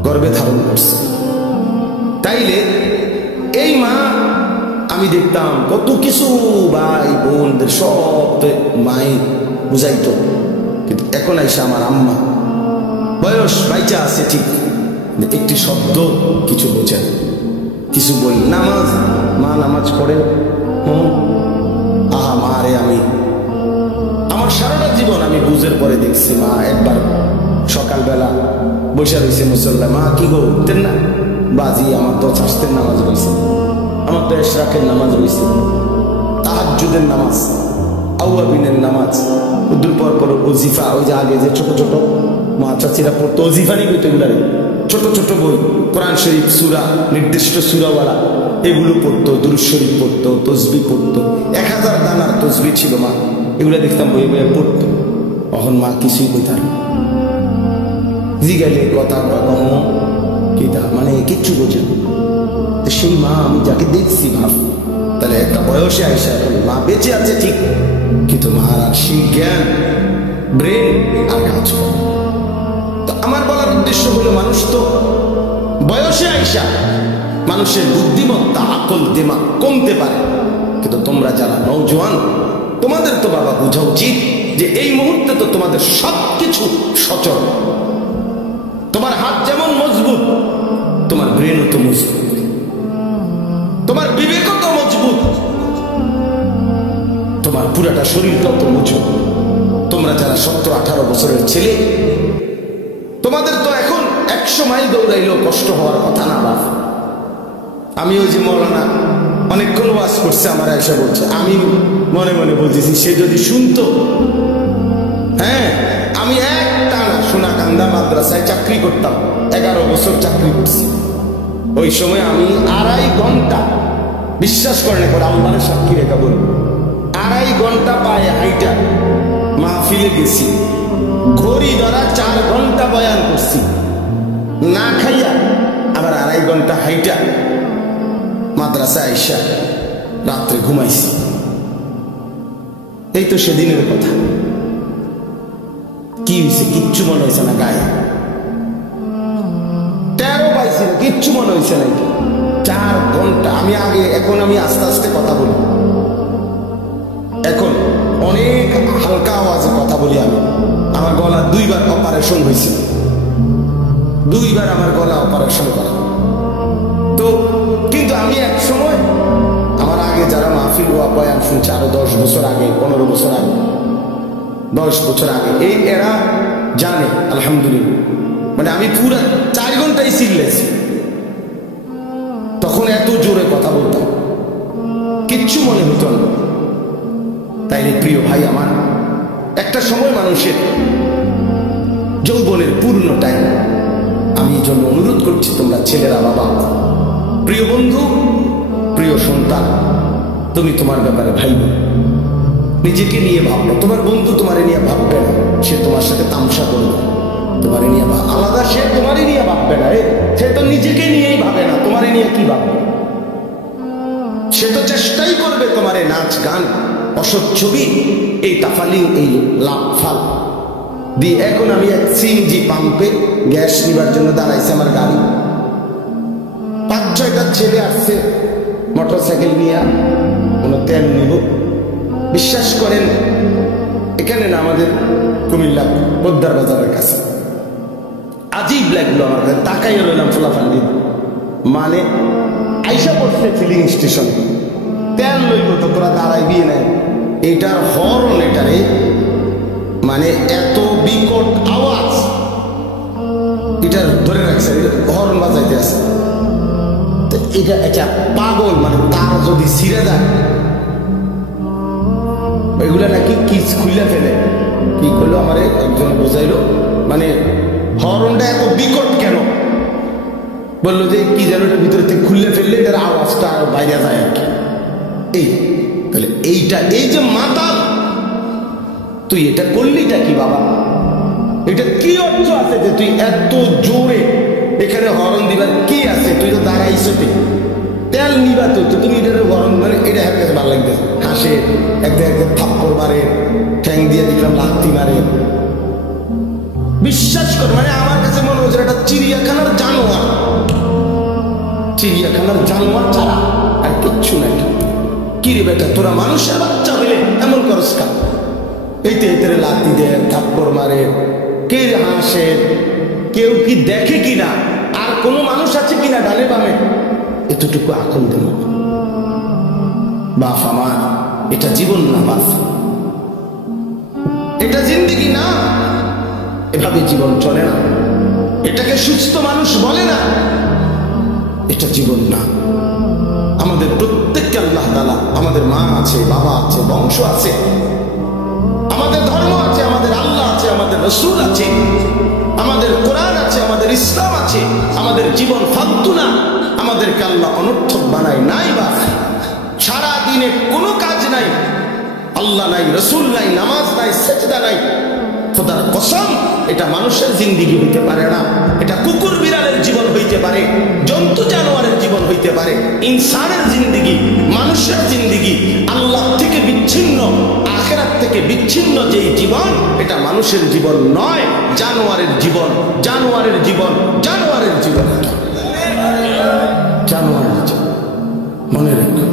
গর্ভে ধারণ করছে। তাইলে এই মা, আমি দেখতাম কত কিছু ভাই বোনদের সব মাই বুঝাইতো, কিন্তু এখন আইসা আমার আম্মা বয়স বাইচা আছে ঠিক, একটি শব্দ কিছু বোঝে, কিছু বলি। নামাজ, মা নামাজ পড়ে, আহা মা রে, আমি আমার সারাটা জীবন আমি বুঝের পরে দেখছি মা একবার সকালবেলা বসে রয়েছে মুসল্লা, মা কি গো উঠতেন না? বাজি আমার তো শাস্তের নামাজ রয়েছে, আমার তো এশরাকের নামাজ রয়েছে, তাহাজ্জুদের নামাজ, আউয়াবিনের নামাজ, উদ্দুর পর পর ওজিফা, ওই যে আগে যে ছোট ছোট মা চাচিরা পড়তো, ওজিফা নেই বইতো, এগুলারে ছোট ছোট বই, কোরআন শরীফ সূরা, নির্দিষ্ট সূরাওয়ালা, এগুলো পড়তো, দুরূদ শরীফ পড়তো, তসবিহ পড়তো, 1000 দানার তসবিহ ছিল মা, এগুলো দেখতাম বই বইয়ে পড়তো। তখন মা কিছুই বইতার জিগাইলে কথা কিতা মানে কিচ্ছু বোঝে না। সেই মা আমি যাকে দেখছি ভাব, তাহলে একটা বয়সে আইসা মা বেঁচে আছে ঠিক, কিন্তু মার আর সেই জ্ঞান, ব্রেন আর কাজ করে। তো আমার বলার উদ্দেশ্য হলো, মানুষ তো বয়সে আইসা মানুষের বুদ্ধিমত্তা, আকল, দিমাগ কমতে পারে, কিন্তু তোমরা যারা নওজোয়ান, তোমাদের তো বাবা বোঝা উচিত যে এই মুহূর্তে তো তোমাদের সবকিছু সচল। তোমার হাত যেমন মজবুত, তোমার ব্রেনও তো মজবুত, তোমার বিবেকও তো মজবুত, তোমার পুরাটা শরীরটাও তো মজবুত। তোমরা যারা 17-18 বছরের ছেলে, তোমাদের তো এখন 100 মাইল দৌড়াইলেও কষ্ট হওয়ার কথা না। বাপ, আমি ওই যে মৌলানা অনেকক্ষণ ওয়াজ করছে, আমার এসে বলছে, আমি মনে মনে বলতেছি সে যদি শুনতো। হ্যাঁ, আমি একটানা সোনাকান্দা মাদ্রাসায় চাকরি করতাম, 11 বছর চাকরি করছি। ওই সময় আমি 2.5 ঘন্টা, বিশ্বাস করেন, একবার আল্লাহর সাক্ষী রেখা বলবো, 2.5 ঘন্টা পায়ে হাইটা মাহফিলে গেছি, ঘড়ি ধরা 4 ঘন্টা বয়ান করছি, না খাইয়া আবার 2.5 ঘন্টা হাইটা মাদ্রাসা আইসা রাত্রে ঘুমাইছি। এই তো সেদিনের কথা। কি হয়েছে? কিচ্ছু মনে হয়েছে না, গায়ে 13 পাইছি না, কিচ্ছু মনে হয়েছে নাকি। 4 ঘন্টা আমি আগে, এখন আমি আস্তে আস্তে কথা বলি, এখন অনেক হালকা আওয়াজে কথা বলি আমি। আমার গলা 2বার অপারেশন হয়েছে, 2বার আমার গলা অপারেশন করা। তো কিন্তু আমি এক সময় আমার আগে যারা মাহফিল বয়ান শুনছে, আরো 10 বছর আগে, 15 বছর আগে, 10 বছর আগে, এই এরা জানে আলহামদুলিল্লাহ। মানে আমি পুরো 4 ঘন্টাই চিল্লেছি, তখন এত জোরে কথা বলতাম, কিচ্ছু মনে হতো না। তাইলে প্রিয় ভাই আমার, একটা সময় মানুষের যৌবনের পূর্ণ টাইম। আমি এই জন্য অনুরোধ করছি, তোমরা ছেলেরা, বাবা, প্রিয় বন্ধু, প্রিয় সন্তান, তুমি তোমার ব্যাপারে ভাইবে, নিজেকে নিয়ে ভাববে। তোমার বন্ধু তোমারে নিয়ে ভাববে না, সে তোমার সাথে তামসা করবে, তোমারে নিয়ে আলাদা, সে তোমারই নিয়ে ভাববে না, সে তো নিজেকে নিয়েই ভাবে না, তোমারে নিয়ে কি ভাববে? সে তো চেষ্টাই করবে তোমারে নাচ গান, অসৎ ছবি, এই তাফালিং, এই লাভ ফাল দিয়ে। এখন আমি এক সিএনজি পাম্পে গ্যাস নিবার জন্য দাঁড়াইছে আমার গাড়ি, 5-6টা ছেলে আসছে মোটরসাইকেল নিয়ে, কোনো তেল নিব। বিশ্বাস করেন, এখানে না আমাদের কুমিল্লা পোদ্দার বাজারের কাছে, আজিব লাগলো আমার কাছে, তাকাই রইলাম ফোলাফান দিয়ে। মানে আইসা পড়ছে ফিলিং স্টেশনে, তেল লইব তো তোরা দাঁড়াই বিয়ে নেয়। এইটার হর্ন, এটারে মানে এত বিকট আওয়াজ, এটার ধরে রাখছে, হর্ন বাজাইতে আছে। এটা একটা পাগল, মানে তার যদি ছিঁড়ে দেয়, এগুলা নাকি কিস খুলে ফেলে। কি করলো আমার একজন বোঝাইলো, মানে হর্নটা এত বিকট কেন, বললো যে কি যেন এটার ভিতরে থেকে খুললে ফেললে এটার আওয়াজটা আরো বাইরে যায় আর কি। এই তাহলে এইটা, এই যে মাতাল, তুই এটা করলিটা কি বাবা? এটা কি অর্থ আছে যে তুই এত জোরে এখানে হর্ন দিবার কি আছে? তুই তো দাঁড়াইছো, তেল নিবা, তো তুমি এটার হর্ন, মানে এটা এক কাছে ভালো লাগবে, হাসে, একদম একদম থাপ্পড় মারে, ঠ্যাং দিয়ে দেখলাম লাথি মারে। বিশ্বাস কর, মানে আমার কাছে মনে হচ্ছে একটা চিড়িয়াখানার জানোয়ার, চিড়িয়াখানার জানোয়ার ছাড়া আর কিচ্ছু নাই। কি রে বেটা, তোরা মানুষের বাচ্চা হইলে এমন করস কা? এইতে এতে লাথি দেয়, থাপ্পড় মারে, কে হাসে, কেউ কি দেখে কিনা, আর কোনো মানুষ আছে কিনা ডানে বামে? এতটুকু আকল দেন বাপ আমার, এটা জীবন না বাপ, এটা জিন্দেগি না, এভাবে জীবন চলে না, এটাকে সুস্থ মানুষ বলে না, এটা জীবন না। আমাদের প্রত্যেককে আল্লাহ তাআলা, আমাদের মা আছে, বাবা আছে, বংশ আছে, আমাদের ধর্ম আছে, আমাদের আল্লাহ আছে, আমাদের রাসূল আছে, আমাদের কোরআন আছে, আমাদের ইসলাম আছে, আমাদের জীবন ফালতু না, আমাদেরকে আল্লাহ অনর্থক বানায় নাই। বা সারা দিনে কোনো কাজ নাই, আল্লাহ নাই, রাসূল নাই, নামাজ নাই, সিজদা নাই, খোদার কসম এটা মানুষের জিন্দেগি হইতে পারে না। এটা কুকুর বিড়ালের জীবন হইতে পারে, জন্তু জানোয়ারের জীবন হইতে পারে, ইনসানের জিন্দেগি, মানুষের জিন্দেগি আল্লাহ থেকে বিচ্ছিন্ন, আখিরাত থেকে বিচ্ছিন্ন যেই জীবন, এটা মানুষের জীবন নয়, জানোয়ারের জীবন, জানোয়ারের জীবন, জানোয়ারের জীবন, জানোয়ারের জীবন। মনে রেখো,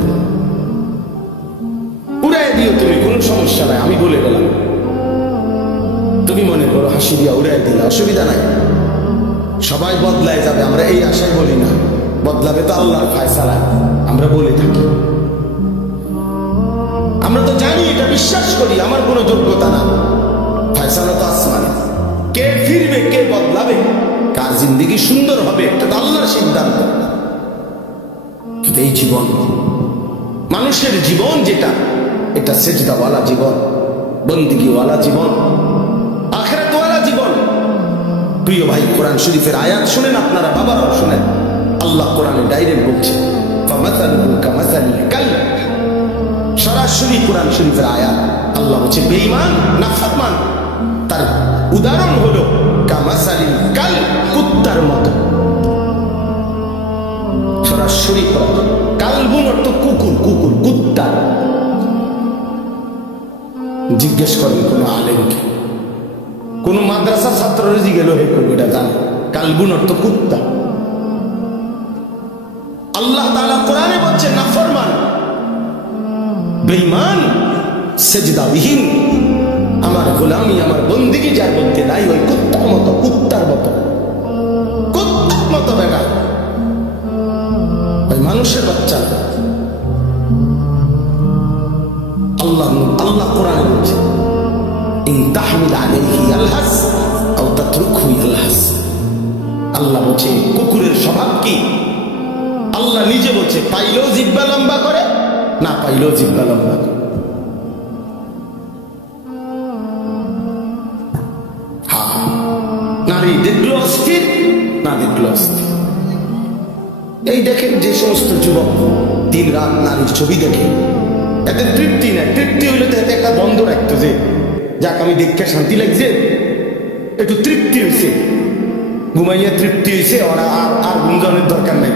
উড়াই দিও তুমি, কোনো সমস্যা নাই, আমি বলে গেলাম। তুমি মনে করো হাসি দিয়া উড়াই দিলে অসুবিধা নাই, সবাই বদলায় যাবে, আমরা এই আশায় বলি না। বদলাবে তো আল্লাহর ফায়সালা, আমরা বলে থাকি। আমরা তো জানি, এটা বিশ্বাস করি, আমার কোনো যোগ্যতা না, ফায়সালা তো আসমানে। কে ফিরবে, কে বদলাবে, কার জিন্দেগি সুন্দর হবে, এটা তো আল্লাহর সিদ্ধান্ত। কিন্তু এই জীবন, মানুষের জীবন যেটা, এটা সেজদাওয়ালা জীবন, বন্দিগিওয়ালা জীবন, আখিরাতওয়ালা জীবন। প্রিয় ভাই, কোরআন শরীফের আয়াত শুনেন আপনারা, বাবারাও শুনেন। আল্লাহ কোরআনে ডাইরেক্ট বলছে, ফামাসালুহু কামাসালিল কালব, সরাসরি কোরআন শরীফের আয়াত। আল্লাহ বলছে বেঈমান নাফরমান তার উদাহরণ হলো কামাসালিল কাল, কুত্তার মতো। সরাসরি কোরআন। কালবুন অর্থ কুকুর, কুকুর কুত্তা। জিজ্ঞেস করেন কোন আলেমকে, কোন মাদ্রাসার ছাত্ররা জিজ্ঞেস হে করবে এটা জানে। কালবুন অর্থ কুত্তা। আল্লাহ তাআলা কোরআনে বলছে নাফরমান বেঈমান সেজদাবিহীন, আমার গোলামি আমার বন্দিগি যার বলতে নাই ওই কুত্তার মতো, কুত্তার মতো, কুত্তার মতো বেটা, ওই মানুষের বাচ্চা। আল্লাহ আল্লাহ কোরআনে বলছে ইন তাহমিল আলাইহি ইয়ালহাস আও তাতরুকহু ইয়ালহাস। আল্লাহ বলছে কুকুরের স্বভাব কি? আল্লাহ নিজে বলছে পাইলেও জিহ্বা লম্বা করে, না পাইলেও জিহ্বা লম্বা করে। নারী দেখলো অস্থির, না দেখলো অস্থির। এই দেখেন যে সমস্ত যুবক দিন রাত নারীর ছবি দেখে, এতে তৃপ্তি নেই। তৃপ্তি হইলে তো এতে একটা বন্ধ রাখতো যে যাক আমি দেখতে শান্তি লাগছে, একটু তৃপ্তি হয়েছে, ঘুমাইয়া তৃপ্তি হয়েছে, ওরা আর গুঞ্জনের দরকার নাই,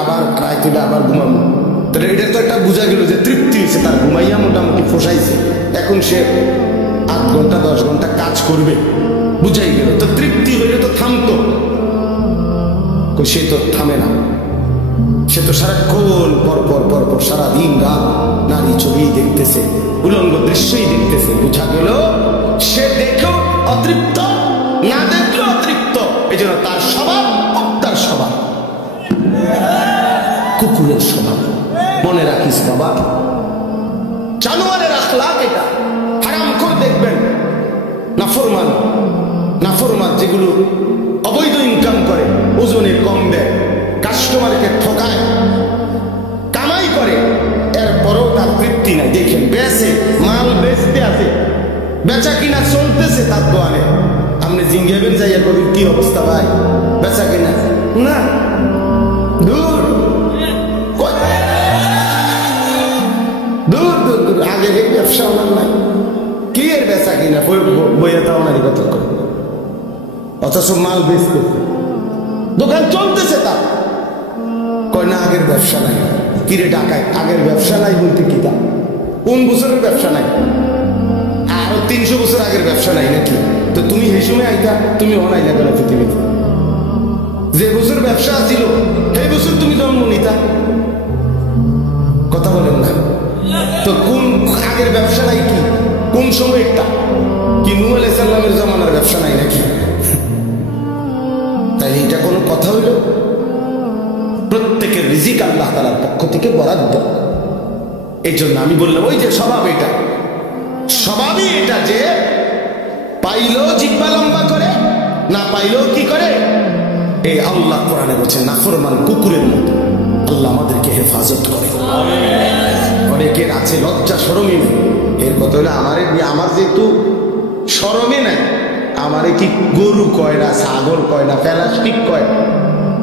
আবার রাত হইলে আবার ঘুমাবো। তাহলে এটা তো একটা বোঝা গেল যে তৃপ্তি হয়েছে, তার ঘুমাইয়া মোটামুটি ফসাইছে, এখন সে 8 ঘন্টা 10 ঘন্টা কাজ করবে, বুঝাই গেল। তো তৃপ্তি হইলে তো থামতো, সে তো থামে না, সে তো সারাক্ষণ পর সারাদিন রাত নারী ছবি দেখতেছে, উলঙ্গ দৃশ্যই দেখতেছে। বুঝা গেল সে দেখেও অতৃপ্ত, না দেখলেও অতৃপ্ত। এই জন্য তার স্বভাব, তার স্বভাব কুকুরের স্বভাব। মনে রাখিস বাবা, জানোয়ারের আখলাক এটা। হারামখোর দেখবেন নাফরমান, নাফরমান যেগুলো অবৈধ ইনকাম করে, ওজনে কম দেয়, কাস্টমারকে ঠকায়, কামাই করে, এরপরও তার তৃপ্তি নাই। দেখেন বেচে, মাল বেচতে আছে, বেচা কিনা চলতেছে তার দোয়ানে। আপনি জিঙ্গেবেন যাইয়া কবি কি অবস্থা ভাই, বেচা কিনা না, দূর দূর দূর দূর। আগে এই ব্যবসা ওনার নাই, কি এর বেচা কিনা বইয়া তা ওনারই কথা করে, অথচ মাল বেচতেছে, দোকান চলতেছে তার। কয় না আগের ব্যবসা নাই। কিরে ডাকায়, আগের ব্যবসা নাই বলতে কি তা? কোন বছরের ব্যবসা নাই? আরো 300 বছর আগের ব্যবসা নাই নাকি? তো তুমি এই সময় আইতা, তুমি অনাইলা গেল পৃথিবীতে। যে বছর ব্যবসা ছিল সেই বছর তুমি জন্ম নিতা, কথা বলেন না? তো কোন আগের ব্যবসা নাই কি? কোন সময়টা কি? নূহ আলাইহিস সালামের জমানার ব্যবসা নাই নাকি? তাই এটা কোনো কথা হইল? প্রত্যেকের রিজিক আল্লাহ তাআলার পক্ষ থেকে বরাদ্দ। এই জন্য আমি বললাম ওই যে স্বভাব, এটা স্বভাবই এটা যে পাইলেও জিহ্বা লম্বা করে, না পাইলেও কি করে। এই আল্লাহ কোরআনে বলছেন নাফরমান কুকুরের মতো। আল্লাহ আমাদেরকে হেফাজত করে। অনেকের আছে লজ্জা শরমই নেই। এর কথা হলো আমার যেহেতু শরমই নাই, আমারে কি গরু কয় না, ছাগল কয় না, প্লাস্টিক কয়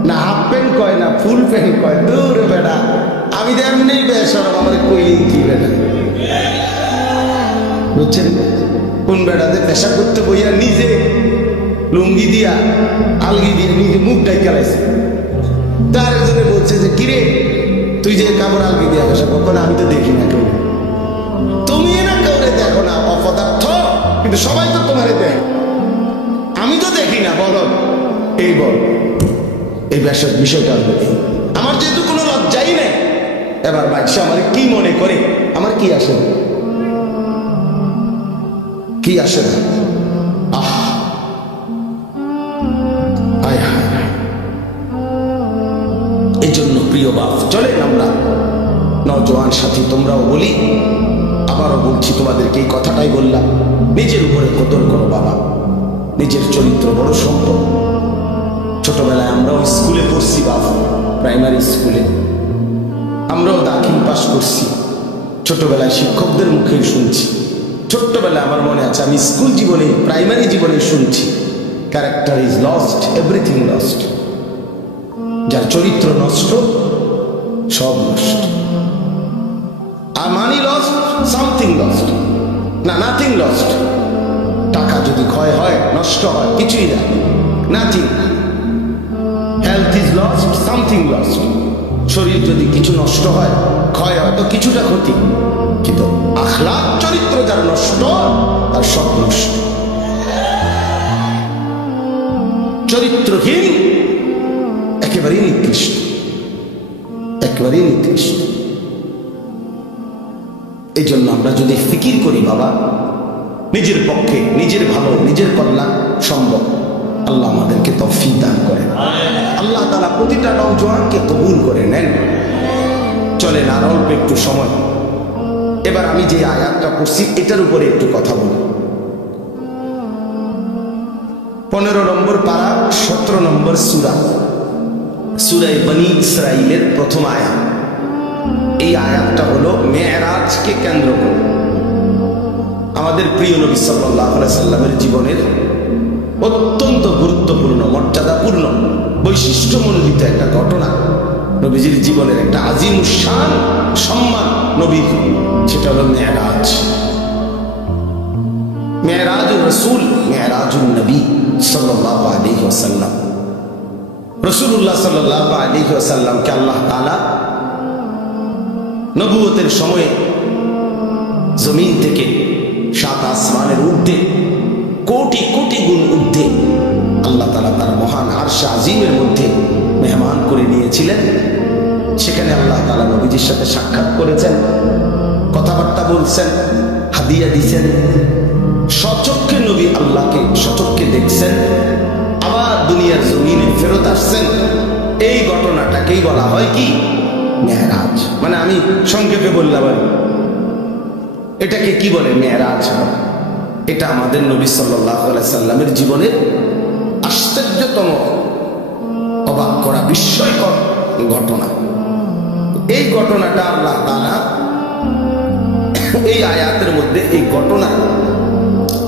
না, হাফ প্যান্ট কয় না, ফুল প্যান্ট কয়, দূর বেটা। আমি তো এমনি বেশরম, আমার কইলেই কি বেটা, বুঝছেন? কোন বেটাতে পেশা করতে বইয়া নিজে লুঙ্গি দিয়া আলগি দিয়ে নিজে মুখ ডাই গেলাইছে। তার একজনে বলছে যে কিরে তুই যে কাপড় আলগি দিয়া পেশা কখন, আমি তো দেখি না কেউ। তুমি না কাউরে দেখো না, অপদার্থ, কিন্তু সবাই তো তোমারে দেখ, আমি তো দেখি না। বলো এই বল, এই বিষয়টা আমার যেহেতু কোনো লজ্জাই নেই, এবার বাদশা আমার কি মনে করে, আমার কি আসে না, কি আসে না। এই জন্য প্রিয় বাপ, চলেন আমরা নওজোয়ান সাথী তোমরাও বলি, আবারও বলছি তোমাদেরকে এই কথাটাই বললাম, নিজের উপরে কদর করো বাবা। নিজের চরিত্র বড় সম্পদ। ছোটবেলায় আমরাও স্কুলে পড়ছি বাবা, প্রাইমারি স্কুলে আমরাও দাখিল পাস করছি। ছোটবেলায় শিক্ষকদের মুখেই শুনছি। ছোট্টবেলায় আমার মনে আছে আমি স্কুল জীবনে, প্রাইমারি জীবনে শুনছি, character is lost, everything lost. যার চরিত্র নষ্ট, সব নষ্ট। আর মানি লস্ট, সামথিং লস্ট, না নাথিং লস্ট। টাকা যদি ক্ষয় হয়, নষ্ট হয়, কিছুই না, nothing. Health is lost, something lost. শরীর যদি কিছু নষ্ট হয়, ক্ষয় হয়, তো কিছুটা ক্ষতি। কিন্তু আখলাক, চরিত্র যার নষ্ট, তার সব নষ্ট। চরিত্রহীন একেবারেই নিকৃষ্ট, একেবারেই নিকৃষ্ট। এই জন্য আমরা যদি ফিকির করি বাবা, নিজের পক্ষে, নিজের ভালো, নিজের কল্যাণ সম্ভব, আল্লাহ আমাদেরকে তৌফিক দান করেন। আল্লাহ তাআলা প্রতিটা নওজোয়ানকে কবুল করে নেন। চলেন আর অল্প একটু সময়, এবার আমি যে আয়াতটা পড়ছি এটার উপরে একটু কথা বলি। 15 নম্বর পারা, 17 নম্বর সূরা, সূরা বনী ইসরাঈলের প্রথম আয়াত। এই আয়াতটা হলো মেরাজকে কেন্দ্র করে আমাদের প্রিয় নবী সাল্লাল্লাহু আলাইহি সাল্লামের জীবনের অত্যন্ত গুরুত্বপূর্ণ, মর্যাদাপূর্ণ, বৈশিষ্ট্যমণ্ডিত একটা ঘটনা। নবীজির জীবনের একটা আজিমুশ শান সম্মান নবীর, সেটা হলো মেরাজ। মেরাজুর রাসূল, মেরাজুন নবী সাল্লাল্লাহু আলাইহি ওয়াসাল্লাম। রাসূলুল্লাহ সাল্লাল্লাহু আলাইহি ওয়াসাল্লামকে আল্লাহ তাআলা নবুয়তের সময়ে জমিন থেকে 7 আসমানের ঊর্ধ্বে, কোটি কোটি গুণ ঊর্ধ্বে আল্লাহ তাআলা তার মহান আরশে আজিমের মধ্যে মেহমান করে নিয়েছিলেন। সেখানে আল্লাহ তাআলা নবীজির সাথে সাক্ষাৎ করেছেন, কথাবার্তা বলছেন, হাদিয়া দিয়েছেন। সচক্ষে নবী আল্লাহকে সচক্ষে দেখছেন, আবার দুনিয়ার জমিনে ফেরত আসছেন। এই ঘটনাটাকেই বলা হয় কি? মেরাজ। মানে আমি সংক্ষেপে বললাম, এটাকে কি বলে? মেরাজ। এটা আমাদের নবী সাল্লাল্লাহু আলাইহি সাল্লামের জীবনের আশ্চর্যতম, অবাক করা, বিস্ময়কর ঘটনা। এই ঘটনাটা আল্লাহ তাআলা এই আয়াতের মধ্যে এই ঘটনা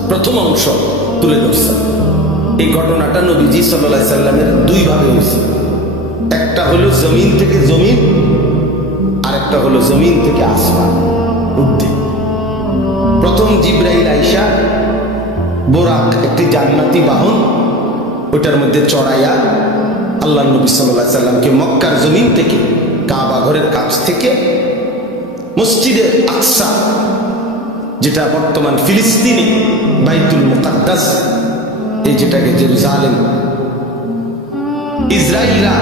প্রথম অংশ তুলে ধরছেন। এই ঘটনাটা নবীজি সাল্লাল্লাহু আলাইহি সাল্লামের দুই ভাবে হয়েছে। একটা হলো জমিন থেকে জমিন, আর একটা হলো জমিন থেকে আসমান ঊর্ধ্বে। প্রথম জিবরাইল আইসা বোরাক, একটি জান্নাতি বাহন, ওটার মধ্যে চড়াইয়া আল্লাহ নবী সাল্লাল্লাহু আলাইহি সাল্লামকে মক্কার জমিন থেকে, কাবা ঘরের কাছ থেকে মসজিদে আকসা, যেটা বর্তমান ফিলিস্তিনে বাইতুল মুকাদ্দাস, এই যেটাকে জেরুজালেম, ইসরায়েলরা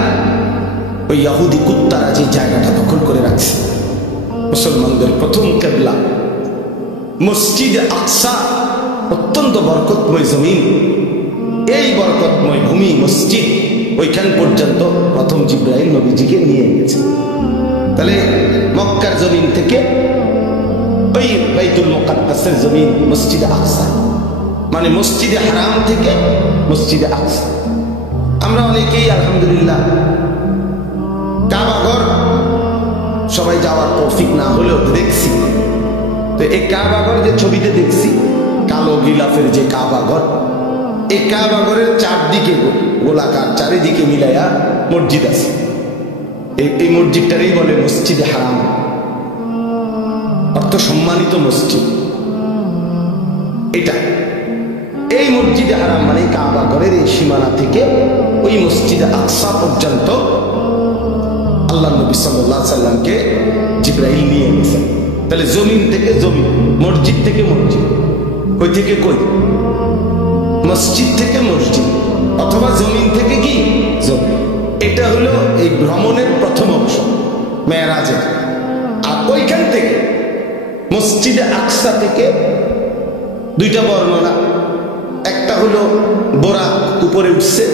ওই ইহুদি কুত্তারা যে জায়গাটা দখল করে রাখছে, মুসলমানদের প্রথম কিবলা মসজিদে আকসা, অত্যন্ত বরকতময় জমিন। এই বরকতময় ভূমি, মসজিদ, ওইখান পর্যন্ত প্রথম জিবরাইল নবীজিকে নিয়ে গেছে। তাহলে মক্কার জমিন থেকে ওই বাইতুল মুকাদ্দাসের জমিন মসজিদে আকসা, মানে মসজিদে হারাম থেকে মসজিদে আকসা। আমরা অনেকেই আলহামদুলিল্লাহ কাবা ঘর সবাই যাওয়ার তৌফিক না হলেও দেখছি। তো এই কাবা ঘর যে ছবিতে দেখছি, কালো গিলাফের যে কাবা ঘর, এই কাবা ঘরের চারদিকে গোলাকার, চারিদিকে মিলাইয়া মসজিদ আছে। এই মসজিদটারই বলে মসজিদে হারাম, অর্থ সম্মানিত মসজিদ। এটা এই মসজিদে হারাম মানে কাবা ঘরের এই সীমানা থেকে ওই মসজিদে আকসা পর্যন্ত আল্লাহ নবী সাল্লাল্লাহু আলাইহি সাল্লামকে জিবরাইল নিয়ে গেছেন। তাহলে জমিন থেকে জমিন, মসজিদ থেকে মসজিদ, কই থেকে কই? মসজিদ থেকে মসজিদ, অথবা জমিন থেকে কি জমিন। এটা হলো এই ভ্রমণের প্রথম অংশ, মেরাজের। আর ওইখান থেকে মসজিদে আকসা থেকে দুইটা বর্ণনা, একটা হলো বোরাক উপরে উঠছে,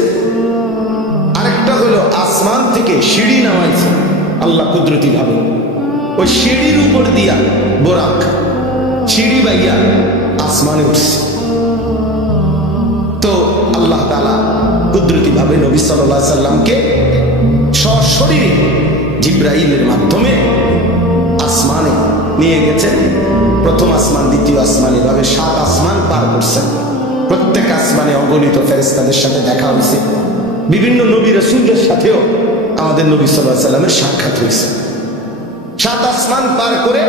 আরেকটা হলো আসমান থেকে সিঁড়ি নামাইছে আল্লাহ কুদরতি ভাবে। ওই সিঁড়ির উপর দিয়া বোরাক সিঁড়ি বাইয়া আসমানে উঠছে। তো আল্লাহ তাআলা কুদরতি ভাবে নবী সাল্লাল্লাহু আলাইহি সাল্লামকে সশরীরে জিবরাইলের মাধ্যমে আসমানে নিয়ে গেছেন। প্রথম আসমান, দ্বিতীয় আসমান, এভাবে 7 আসমান পার করছেন। প্রত্যেক আসমানে অগণিত ফেরেশতাদের সাথে দেখা হয়েছে। বিভিন্ন নবী রাসূলদের সাথেও আমাদের নবী সাল্লাল্লাহু আলাইহি সাল্লামের সাক্ষাৎ হয়েছে। 7 আসমান পার করে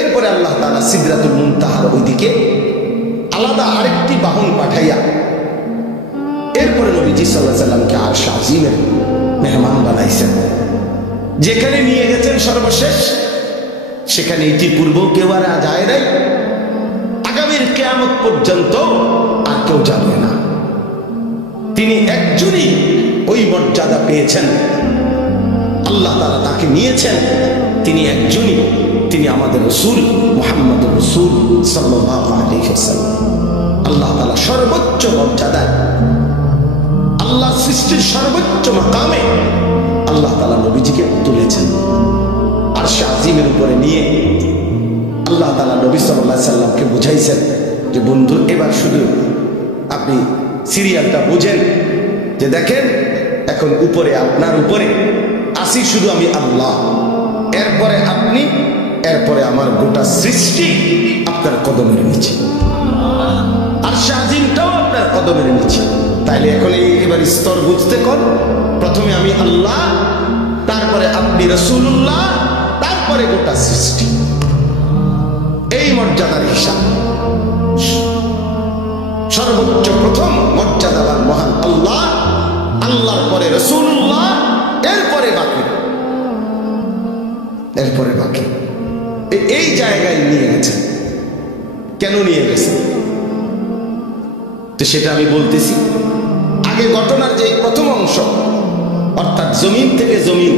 এরপরে আল্লাহ তাআলা সিদরাতুল মুনতাহার ওইদিকে আলাদা আরেকটি বাহন পাঠাইয়া এরপরে নবীজি সাল্লাল্লাহু আলাইহি সাল্লামকে আরশ আজিমের মেহমান বানাইছেন। যেখানে নিয়ে গেছেন সর্বশেষ, সেখানে ইতিপূর্বেও কেউ আর যায় নাই, আগামীর কিয়ামত পর্যন্ত আর কেউ যাবে না। তিনি একজনই ওই মর্যাদা পেয়েছেন, আল্লাহ তাআলা তাকে নিয়েছেন, তিনি একজনই, তিনি আমাদের রাসূল মুহাম্মদুর রাসূল সাল্লাল্লাহু আলাইহি ওয়াসাল্লাম। আল্লাহ তাআলা সর্বোচ্চ মর্যাদায়, আল্লাহ সৃষ্টির সর্বোচ্চ মাকামে আল্লাহ তাআলা নবীজিকে তুলেছেন। আরশ আজিমের উপরে নিয়ে আল্লাহ তাআলা নবী সাল্লাল্লাহু আলাইহি সাল্লামকে বুঝাইছেন যে বন্ধু, এবার শুধু আপনি সিরিয়ালটা বুঝেন, যে দেখেন এখন উপরে, আপনার উপরে আসি শুধু আমি আল্লাহ, এরপরে আপনি, এরপরে আমার গোটা সৃষ্টি আপনার কদমের নিচে, আরশ আজিমটাও আপনার কদমের নিচে। তাইলে এখন এবার স্তর বুঝতে কর, প্রথমে আমি আল্লাহ, তারপরে আপনি রাসূলুল্লাহ, তারপরে গোটা সৃষ্টি। এই মর্যাদার হিসাব, সর্বোচ্চ প্রথম মর্যাদাবান মহান আল্লাহ, আল্লাহর পরে রাসূলুল্লাহ, এরপরে বাকি, এরপরে বাকি। এই জায়গায় নিয়ে গেছে। কেন নিয়ে গেছে তো সেটা আমি বলতেছি। আগে ঘটনার যে প্রথম অংশ, অর্থাৎ জমিন থেকে জমিন,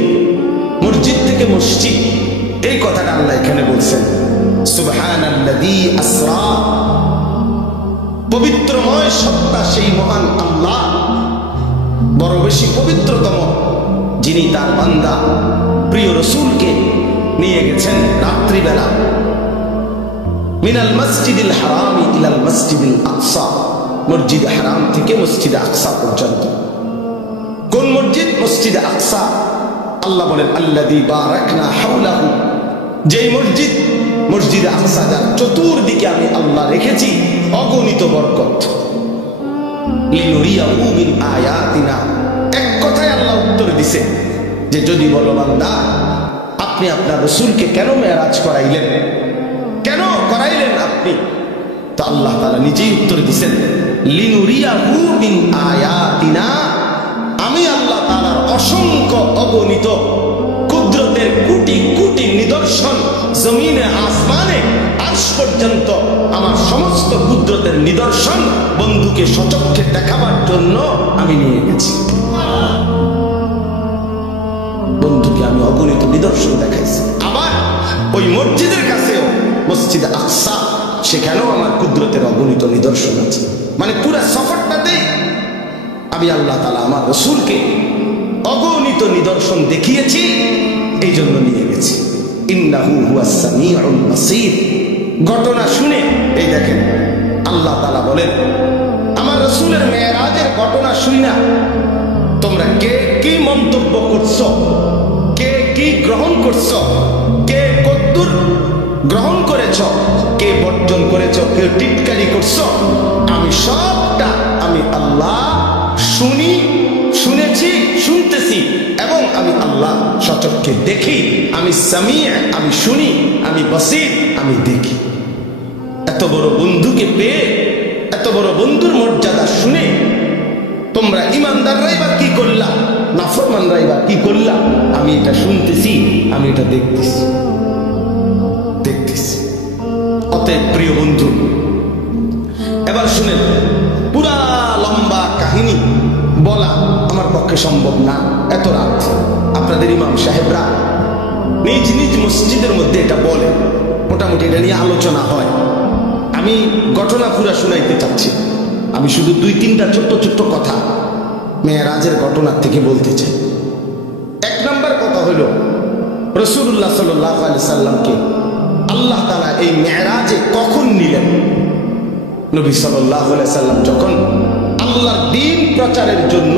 মসজিদ থেকে মসজিদ, এই কথাটা আল্লাহ এখানে বলছেন। সুবহানাল্লাযী আসরা, পবিত্রময় সত্তা সেই মহান আল্লাহ, বড় বেশি পবিত্রতম, যিনি তার বান্দা প্রিয় রাসূলকে নিয়ে গেছেন রাত্রিবেলা, মিনাল মসজিদিল হারাম ইলাল মসজিদিল আকসা, মসজিদ হারাম থেকে মসজিদ আকসা পর্যন্ত। কোন মসজিদ? মসজিদ আকসা। আল্লাহ বলেন আল্লাযী বারাকনা হাওলাহু, যেই মসজিদ, মসজিদ আকসা যার চতুর্দিকে আমি আল্লাহ রেখেছি অগণিত বরকত। লিনুরিয়াহু মিন আয়াতিনা, এক কথায় আল্লাহ উত্তর দিছে যে যদি বলো বান্দা আপনি আপনার রাসূলকে কেন মেরাজ করাইলেন, কেন করাইলেন আপনি, তো আল্লাহ তাআলা নিজেই উত্তর দিছেন লিনুরিয়াহু মিন আয়াতিনা, আমি আল্লাহ তাআলার অসংখ্য অগণিত কুদরতের কোটি কোটি নিদর্শন জমিনে আসমানে আরশ পর্যন্ত আমার সমস্ত কুদরতের নিদর্শন বন্ধুকে সচক্ষে দেখাবার জন্য আমি নিয়ে গেছি। বন্ধুকে আমি অগণিত নিদর্শন দেখাইছি। আবার ওই মসজিদের কাছেও, মসজিদ আকসা, সেখানেও আমার কুদরতের অগণিত নিদর্শন আছে। মানে পুরা সফরটাতে আমি আল্লাহ তাআলা আমার রাসূলকে অগণিত নিদর্শন দেখিয়েছি, এই জন্য নিয়ে গেছি। ইন্নাহু হুয়াস সামিউল বাসীর, ঘটনা শুনে এই দেখেন আল্লাহ তাআলা বলেন আমার রাসূলের মেরাজের ঘটনা শুনা তোমরা কে কি মন্তব্য করছো, কে কি গ্রহণ করছো, কে কদ্দুর গ্রহণ করেছো, কে বর্জন করেছো, কে টিটকারি করছো, আমি সবটা আমি আল্লাহ শুনি, শুনেছি, শুনতেছি, এবং আমি আল্লাহ সচক্ষে দেখি। আমি সামিউ, আমি শুনি, আমি বাসীর, আমি দেখি। এত বড় বন্ধুকে পেয়ে, এত বড় বন্ধুর মর্যাদা শুনে তোমরা ইমানদাররাই বা কি করলা, নাফরমানরাই বা কি করলা? আমি এটা শুনতেছি, আমি এটা দেখতেছি, দেখতেছি। অতএব প্রিয় বন্ধু, এবার শুনেন, পুরা লম্বা কাহিনী বলা আমার পক্ষে সম্ভব না, এত রাত। আপনাদের ইমাম সাহেবরা নিজ নিজ মসজিদের মধ্যে এটা বলে, মোটামুটি এটা নিয়ে আলোচনা হয়। আমি ঘটনা পুরা শুনাইতে চাচ্ছি, আমি শুধু দুই তিনটা ছোট্ট ছোট্ট কথা মেরাজের ঘটনার থেকে বলতে চাই। এক নম্বর কথা হলো, রাসূলুল্লাহ সাল্লাল্লাহু আলাইহি সাল্লামকে আল্লাহ তাআলা এই মেরাজে কখন নিলেন? নবী সাল্লাল্লাহু আলাইহি সাল্লাম যখন আল্লাহর দ্বীন প্রচারের জন্য,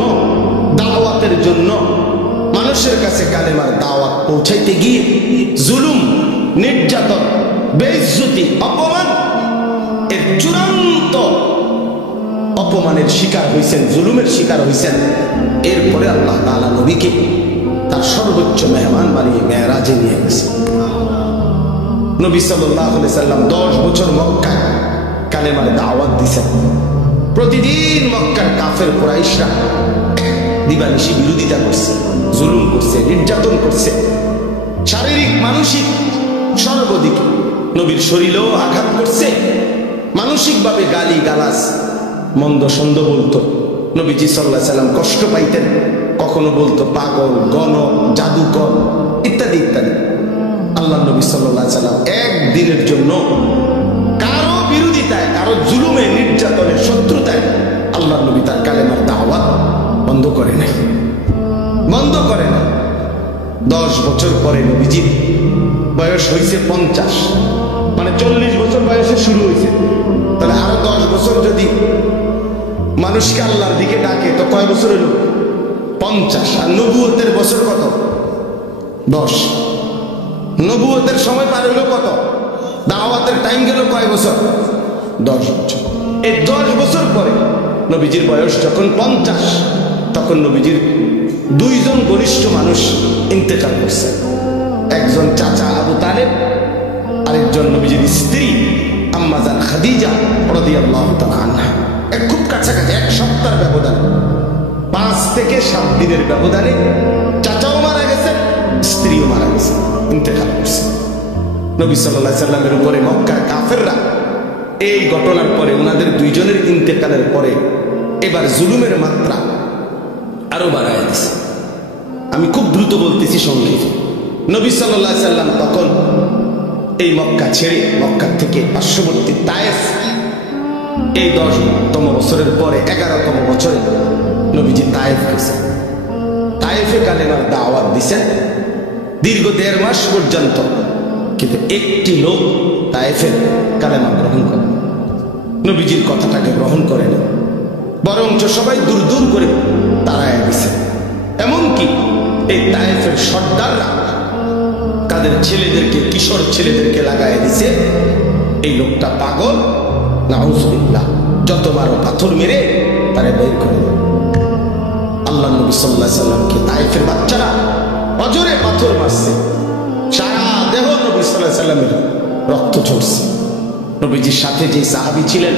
দাওয়াতের জন্য, মানুষের কাছে কালেমার দাওয়াত পৌঁছাইতে গিয়ে জুলুম, নির্যাতন, বেইজ্জতি, অপমান, এর চূড়ান্ত অপমানের শিকার হয়েছেন, জুলুমের শিকার হয়েছেন। এরপরে আল্লাহ তাআলা নবীকে তার সর্বোচ্চ মেহমান বানিয়ে মেরাজে নিয়ে গেছেন। নবী সাল্লাল্লাহু আলাইহি সাল্লাম 10 বছর মক্কায় কালেমার দাওয়াত দিয়েছেন। প্রতিদিন মক্কার কাফের কুরাইশরা দিবানিশি বিরোধিতা করছে, জুলুম করছে, নির্যাতন করছে, শারীরিক মানসিক সর্বদিকে নবীর শরীরেও আঘাত করছে, মানসিকভাবে গালি গালাজ মন্দ সন্দ বলতো। নবীজি সাল্লাল্লাহু আলাইহি সাল্লাম কষ্ট পাইতেন, কখনো বলতো পাগল, গণক, জাদুকর ইত্যাদি ইত্যাদি। আল্লাহ নবী সাল্লাল্লাহু আলাইহি সাল্লাম একদিনের জন্য কারো বিরোধিতায়, কারো জুলুমে, নির্যাতনে, শত্রুতায় আল্লাহ নবী তার কালেমার দাওয়াত বন্ধ করে নাই, বন্ধ করে না। 10 বছর পরে নবীজির বয়স হয়েছে 50, মানে 40 বছর বয়সে শুরু হয়েছে। তাহলে আরো 10 বছর যদি মানুষকে আল্লাহর দিকে ডাকে তো কয় বছর হলো? 50। আর নবুয়তের বছর কত? 10। নবুয়তের সময় পার হইল কত? দাওয়াতের টাইম গেল কয় বছর? 10 বছর। এই 10 বছর পরে নবীজির বয়স যখন 50, তখন নবীজির 2 জন ঘনিষ্ঠ মানুষ ইন্তেকাল করছে। একজন চাচা আবু তালেব, আরেকজন নবীজির স্ত্রী আম্মা জান খাদিজা রাদিয়াল্লাহু তাআলা আনহা। খুব কাছাকাছি, 1 সপ্তাহের ব্যবধান, 5 থেকে 7 দিনের ব্যবধানে চাচাও মারা গেছে, স্ত্রীও মারা গেছে, ইন্তেকাল করছে। নবী সাল্লাল্লাহু আলাইহি সাল্লামের উপরে মক্কার কাফেররা এই ঘটনার পরে, ওনাদের 2 জনের ইন্তেকালের পরে এবার জুলুমের মাত্রা আরো বাড়ায় দিছে। আমি খুব দ্রুত বলতেছি, সংক্ষেপে। নবী সাল্লাল্লাহু আলাইহি সাল্লাম তখন এই মক্কা ছেড়ে মক্কা থেকে পার্শ্ববর্তী তায়েফ, এই 10তম বছরের পরে 11তম বছরে নবীজি তায়েফ গেছেন। তায়েফে কালেমার দাওয়াত দিছেন দীর্ঘ 1.5 মাস পর্যন্ত, কিন্তু একটি লোক তায়েফের কালেমা গ্রহণ করে, নবীজির কথাটাকে গ্রহণ করে না, বরঞ্চ সবাই দূর দূর করে তাড়ায় দিছে। এমনকি এই তায়েফের সর্দাররা তাদের ছেলেদেরকে, কিশোর ছেলেদেরকে লাগায় দিছে এই লোকটা পাগল, নাউজুবিল্লাহ, যতবার পাথর মেরে তারা বের করে দেয়। আল্লাহ নবী সাল্লাল্লাহু আলাইহি সাল্লামকে তায়েফের বাচ্চারা অজরে পাথর মারছে, সারা দেহ নবী সাল্লাল্লাহু আলাইহি সাল্লামের রক্ত ঝরছে। নবীজির সাথে যে সাহাবী ছিলেন,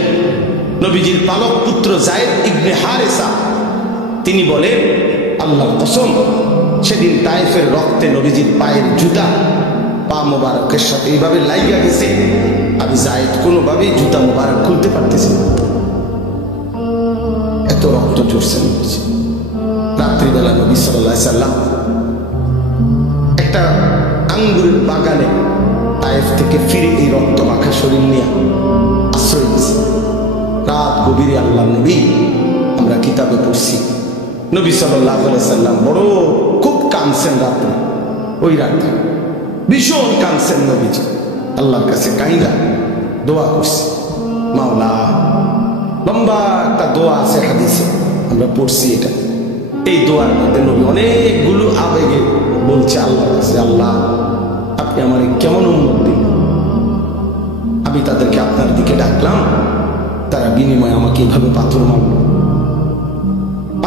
নবীজির পালক পুত্র যায়েদ ইবনে হারেসা, তিনি বলেন, আল্লাহর কসম, সেদিন তায়েফের রক্তে নবীজির পায়ের জুতা পা মোবারকের সাথে এইভাবে লাইগা গেছে, আমি যায়েদ কোনোভাবেই জুতা মোবারক খুলতে পারতেছি না, এত রক্ত ঝরছে নবীজি। রাত্রিবেলা নবী সাল্লাল্লাহু আলাইহি সাল্লাম একটা আঙ্গুরের বাগানে তায়েফ থেকে ফিরে এই রক্ত মাখা শরীর নিয়ে আশ্রয় দিয়েছে। রাত গভীরে আল্লাহ নবী, আমরা কিতাবে পড়ছি, নবী সাল্লাল্লাহু আলাইহি সাল্লাম বড় খুব কাঁদছেন রাত্রে, ওই রাত্রে ভীষণ কাঁদছেন নবীজি, আল্লাহর কাছে কাইন্দা দোয়া করছে। মাওলা, লম্বা একটা দোয়া আছে হাদিসে, আমরা পড়ছি এটা। এই দোয়ার মধ্যে নবী অনেকগুলো আবেগে বলছে আল্লাহর কাছে, আল্লাহ আপনি আমার কেমন উম্মত দিন, আমি তাদেরকে আপনার দিকে ডাকলাম, তারা বিনিময়ে আমাকে এভাবে পাথর মারল।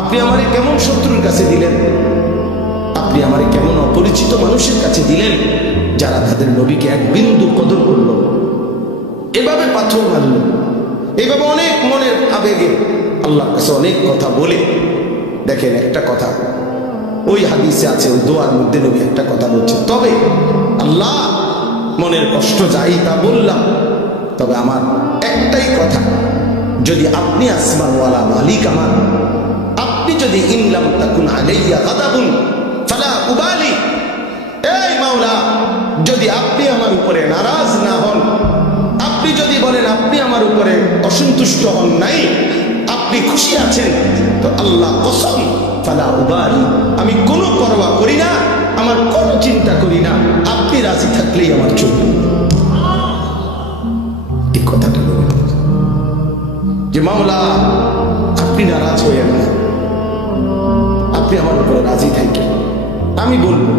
আপনি আমারে কেমন শত্রুর কাছে দিলেন, আপনি আমারে কেমন অপরিচিত মানুষের কাছে দিলেন, যারা তাদের নবীকে এক বিন্দু কদর করলো, এভাবে পাথর মারল। এইভাবে অনেক মনের আবেগে আল্লাহর কাছে অনেক কথা বলে, দেখেন একটা কথা ওই হাদিসে আছে, ওই দোয়ার মধ্যে নবী একটা কথা বলছে, তবে আল্লাহ মনের কষ্ট যাই তা বললাম, তবে আমার একটাই কথা, যদি আপনি আসমানওয়ালা মালিক আমার, আপনি যদি ইনলাম তাকুন আলাইয়া গাদাবুন ফালা উবালি, এই মাওলা, যদি আপনি আমার উপরে নারাজ না হন, আপনি যদি বলেন আপনি আমার উপরে অসন্তুষ্ট হন নাই, আপনি খুশি আছেন, তো আল্লাহ কসম ফালা উবালি, আমি কোনো পরোয়া করি না, আমার কোনো চিন্তা করি না, আপনি রাজি থাকলেই আমার চলবে। এই কথাটা বলে যে মাওলা আপনি নারাজ হইয়েন না, আপনি আমার উপরে রাজি থাকেন, আমি বলবো,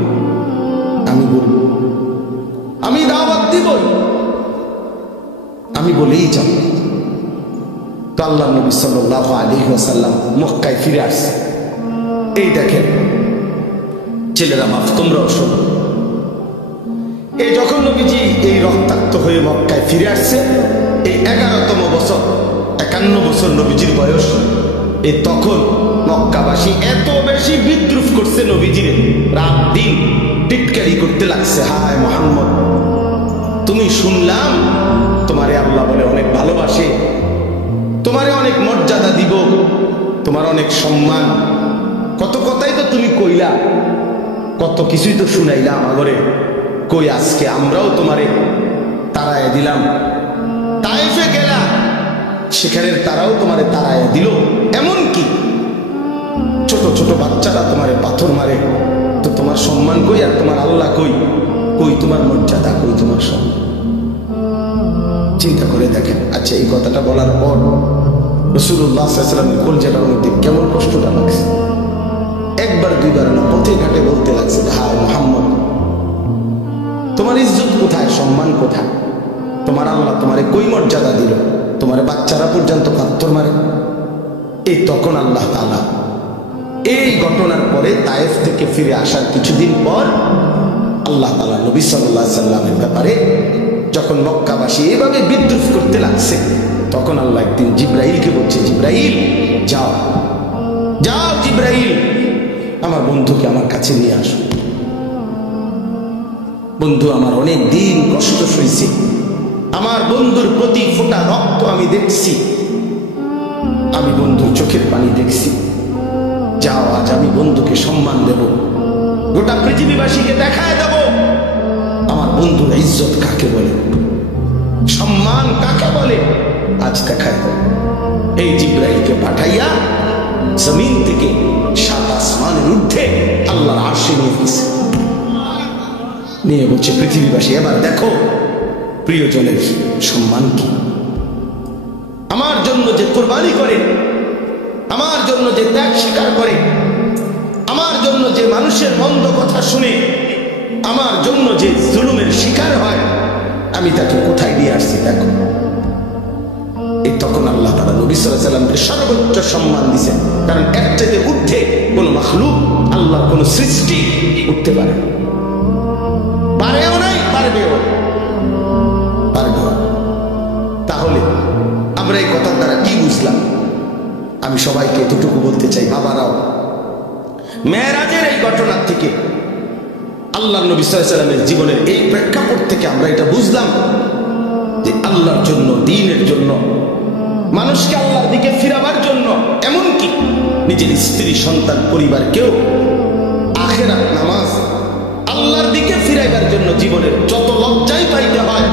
আমি দাওয়াত দিব, আমি বলেই যাব। তো আল্লাহ নবী সাল্লাল্লাহু আলাইহি ওয়াসাল্লাম মক্কায় ফিরে আসছে। এই দেখেন ছেলেরা, মাফ তোমরাও শোনো, এই যখন নবীজি এই রক্তাক্ত হয়ে মক্কায় ফিরে আসছে, এই 11তম বছর, 51 বছর নবীজির বয়স, এই তখন মক্কাবাসী এত বেশি বিদ্রুপ করছে নবীজিরে, রাত দিন টিটকারি করতে লাগছে, হায় মুহাম্মদ তুমি শুনলাম তোমারে আল্লাহ বলে অনেক ভালোবাসে, তোমারে অনেক মর্যাদা দিব, তোমার অনেক সম্মান, কত কথাই তো তুমি কইলা, কত কিছুই তো শুনাইলা আমাগরে, কই আজকে আমরাও তোমারে তাড়ায় দিলাম, তাইফে গেলা সেখানের তারাও তোমারে তাড়ায় দিল, এমন কি ছোট ছোট বাচ্চারা তোমারে পাথর মারে, তো তোমার সম্মান কই আর তোমার আল্লাহ কই, কই তোমার মর্যাদা, কই তোমার সম্মান? চিন্তা করে দেখেন। আচ্ছা, এই কথাটা বলার পর রাসূলুল্লাহ সাল্লাল্লাহু আলাইহি ওয়াসাল্লামের কলজাটার মধ্যে কেমন কষ্টটা লাগছে, একবার দুইবার না, পথে ঘাটে বলতে লাগছে, হায় মুহাম্মদ তোমার ইজ্জত কোথায়, সম্মান কোথায়, তোমার আল্লাহ তোমারে কই মর্যাদা দিল, তোমার বাচ্চারা পর্যন্ত পাথর মারে। এই তখন আল্লাহ তাআলা এই ঘটনার পরে তায়েফ থেকে ফিরে আসার কিছুদিন পর আল্লাহ তাআলা নবী সাল্লাল্লাহু আলাইহি ওয়াসাল্লামের ব্যাপারে যখন মক্কাবাসী এভাবে বিদ্রুপ করতে লাগছে, তখন আল্লাহ একদিন জিবরাইলকে বলছে, জিবরাইল যাও, যাও জিবরাইল আমার বন্ধুকে আমার কাছে নিয়ে আসো। বন্ধু আমার অনেক দিন কষ্ট সইছে, আমার বন্ধুর প্রতি ফোঁটা রক্ত আমি দেখছি, আমি বন্ধুর চোখের পানি দেখছি, যাও আজ আমি বন্ধুকে সম্মান দেব, গোটা পৃথিবীবাসীকে দেখায় দেব আমার বন্ধুর ইজ্জত কাকে বলে, সম্মান কাকে বলে, আজ দেখায় দেব। এই জিবরাইলকে পাঠাইয়া জমিন থেকে 7 আসমানের ঊর্ধ্বে আল্লাহর আরশে নিয়ে গেছে, নিয়ে বলছে পৃথিবীবাসী এবার দেখো প্রিয়জনের সম্মান কি, আমার জন্য যে কোরবানি করে, আমার জন্য যে ত্যাগ স্বীকার করে, আমার জন্য যে মানুষের মন্দ কথা শুনে, আমার জন্য যে জুলুমের শিকার হয়, আমি তাকে কোথায় নিয়ে আসছি দেখো। এই তখন আল্লাহ তাআলা নবী সাল্লাল্লাহু আলাইহি ওয়াসাল্লামকে সর্বোচ্চ সম্মান দিয়েছেন, কারণ এর চাইতে ঊর্ধ্বে কোনো মাখলুক, আল্লাহর কোনো সৃষ্টি উঠতে পারে, পারেও নাই, পারবেও পারবেও। তাহলে আমরা এই কথার দ্বারা কি বুঝলাম? আমি সবাইকে এতটুকু বলতে চাই, বাবারাও, মেরাজের এই ঘটনার থেকে, আল্লাহর নবী সাল্লাল্লাহু আলাইহি ওয়াসাল্লামের জীবনের এই প্রেক্ষাপট থেকে আমরা এটা বুঝলাম যে আল্লাহর জন্য, দ্বীনের জন্য, মানুষকে আল্লাহর দিকে ফিরাবার জন্য, এমনকি নিজের স্ত্রী, সন্তান, পরিবারকেও আখিরাত নামাজ, আল্লাহর দিকে ফিরাইবার জন্য জীবনের যত লজ্জাই পাইতে হয়,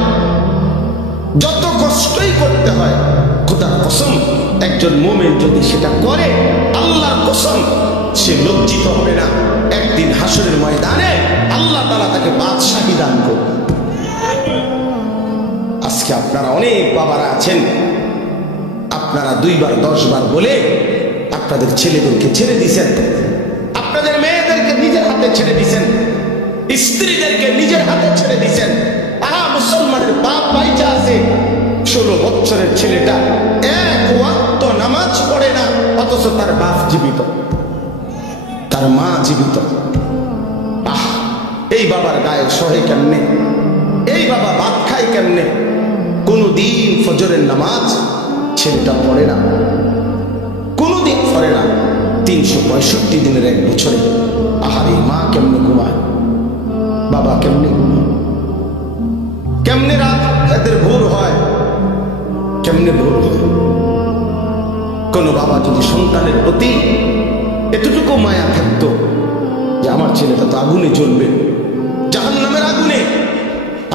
যত কষ্টই করতে হয়, খোদার কসম একজন মুমিন যদি সেটা করে, আল্লাহর কসম সে লজ্জিত হবে না। একদিন হাসরের ময়দানে আল্লাহ তাআলা তাকে বাদশাহী দান করবে। আজকে আপনারা অনেক বাবারা আছেন, আপনারা 2 বার 10 বার বলে আপনাদের ছেলেদেরকে ছেড়ে দিয়েছেন, আপনাদের মেয়েদেরকে নিজের হাতে ছেড়ে দিয়েছেন, স্ত্রীদেরকে নিজের হাতে ছেড়ে দিয়েছেন। মুসলমানের বাপ বাইচা আছে, 16 বছরের ছেলেটা 1 ওয়াক্ত নামাজ পড়ে না, অথচ তার বাপ জীবিত, তার মা জীবিত। এই বাবার গায়ে সহে কেমনে, এই বাবা ভাত খায় কেমনে? কোনদিন ফজরের নামাজ ছেলেটা পড়ে না, কোনদিন পড়ে না, 365 দিনের 1 বছরে। আহারে মা কেমনে ঘুমায়, বাবা কেমনে ঘুমায়, কেমনে রাত এদের ভোর হয়, কেমনে ভোর হয়? কোন বাবা যদি সন্তানের প্রতি এতটুকু মায়া থাকতো যে আমার ছেলেটা তো আগুনে জ্বলবে, জাহান্নামের আগুনে,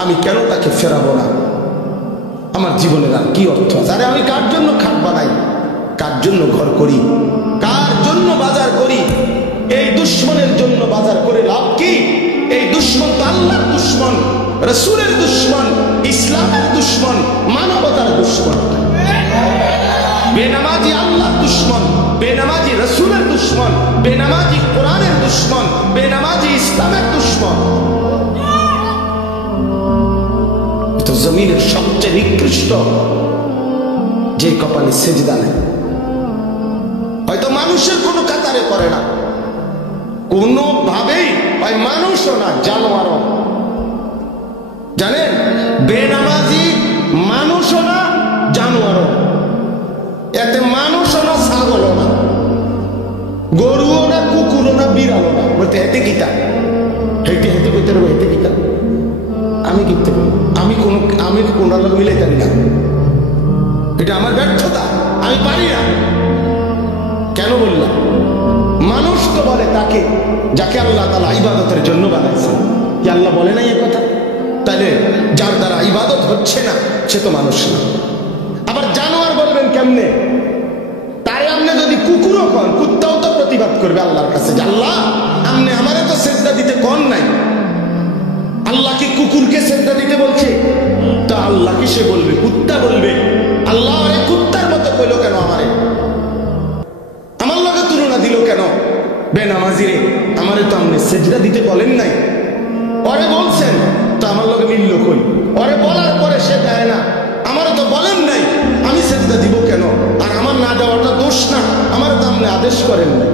আমি কেন তাকে ফেরাবো না? আমার জীবনের আর কি অর্থ আছে? আরে আমি কার জন্য খাট বানাই, কার জন্য ঘর করি, কার জন্য বাজার করি? এই দুশ্মনের জন্য বাজার করে লাভ কি? এই দুশ্মন তো আল্লাহর দুশ্মন, রাসূলের দুশ্মন, ইসলামের দুশ্মন, মানবতার দুশ্মন। বেনামাজি আল্লাহর দুশ্মন, বেনামাজি রাসূলের দুশ্মন, বেনামাজি কোরআনের দুশ্মন, বেনামাজি ইসলামের দুশ্মন। তো জমিনের সবচেয়ে নিকৃষ্ট যে কপালে সেজদা নেয়, হয়তো মানুষের কোনো কাতারে করে না, কোনোভাবেই হয় মানুষও না, জানোয়ারও। জানেন, বেনামাজি মানুষও না জানোয়ারও, এতে মানুষও না ছাগলও না, গরুও না কুকুরও না বিড়ালও না। বলতে হেঁটে কিতা হেঁটে হেঁটে করতে পারবো, হেঁটে কিতা আমি কিনতে পারবো, আমি কোন লোক মিলে জানি না, এটা আমার ব্যর্থতা, আমি পারি না। কেন বললাম? মানুষ তো বলে তাকে যাকে আল্লাহ তাআলা ইবাদতের জন্য বানাইছে। কি আল্লাহ বলে নাই এ কথা? তাহলে যার দ্বারা ইবাদত হচ্ছে না সে তো মানুষ না। আবার জানোয়ার বলবেন কেমনে? তাই আপনি যদি কুকুরও কন, কুত্তাও তো প্রতিবাদ করবে আল্লাহর কাছে যে আল্লাহ আপনি আমারে তো সেজদা দিতে কন নাই। আল্লাহ কি কুকুরকে সেজদা দিতে বলছে? তা আল্লাহ কি সে বলবে? কুত্তা বলবে আল্লাহ আরে কুত্তার মতো কইলো কেন আমারে, আমার লগে তুলনা দিল কেন? বেনামাজি রে, আমারে তো আপনি সেজদা দিতে বলেন নাই, ওরে বলছেন তো আমার লগে মিলল কই? ওরে বলার পরে সে দেয় না, আমারও তো বলেন নাই, আমি সেজদা দিব কেন? আর আমার না দেওয়াটা দোষ না, আমার তো আপনি আদেশ করেন নাই।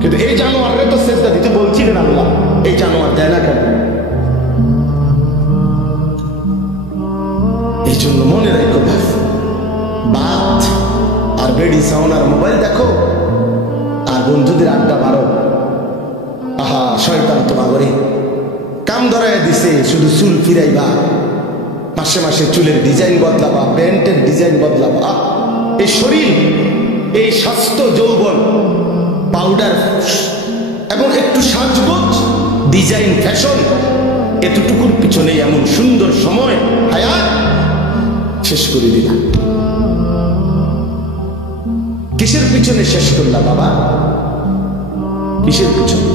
কিন্তু এই জানোয়ারে তো সেজদা দিতে বলছিলেন আল্লাহ, এই জানোয়ার দেয় না কেন? এই জন্য মনে রাখো বাদ আর বেডি সাউন্ড আর মোবাইল দেখো আর বন্ধুদের আড্ডা মারো, আহা শয়তান তোমাগরে কাম ধরায় দিছে, শুধু চুল ফিরাইবা, মাসে মাসে চুলের ডিজাইন বদলাবা, প্যান্টের ডিজাইন বদলাবা, এই শরীর, এই স্বাস্থ্য, যৌবন, পাউডার এবং একটু সাজগোজ, ডিজাইন, ফ্যাশন, এতটুকুর পিছনে এমন সুন্দর সময় হায়াত শেষ করে দিলা। কিসের পিছনে শেষ করলা বাবা? কিসের পিছনে?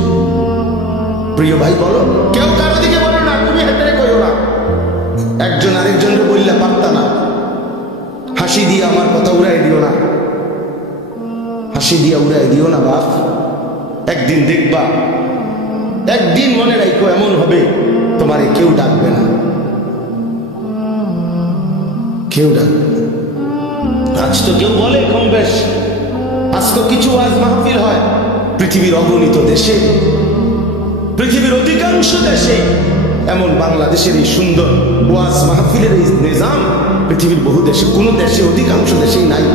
প্রিয় ভাই বলো, কেউ কারো দিকে বলো না, তুমি হেঁটে কইও না, একজন আরেকজনের বললে পারতা না, হাসি দিয়ে আমার কথা উড়াই দিও না, হাসি দিয়ে উড়াই দিও না বাপ। একদিন দেখবা, একদিন মনে রাখো এমন হবে তোমারে কেউ ডাকবে না, কেউ ডাকবে না। আজ তো কেউ বলে কম বেশ, আজ তো কিছু ওয়াজ মাহফিল হয় পৃথিবীর অগণিত দেশে, পৃথিবীর অধিকাংশ দেশে, এমন বাংলাদেশের এই সুন্দর ওয়াজ মাহফিলের এই নিজাম পৃথিবীর বহু দেশে, কোন দেশে, অধিকাংশ দেশেই নাই।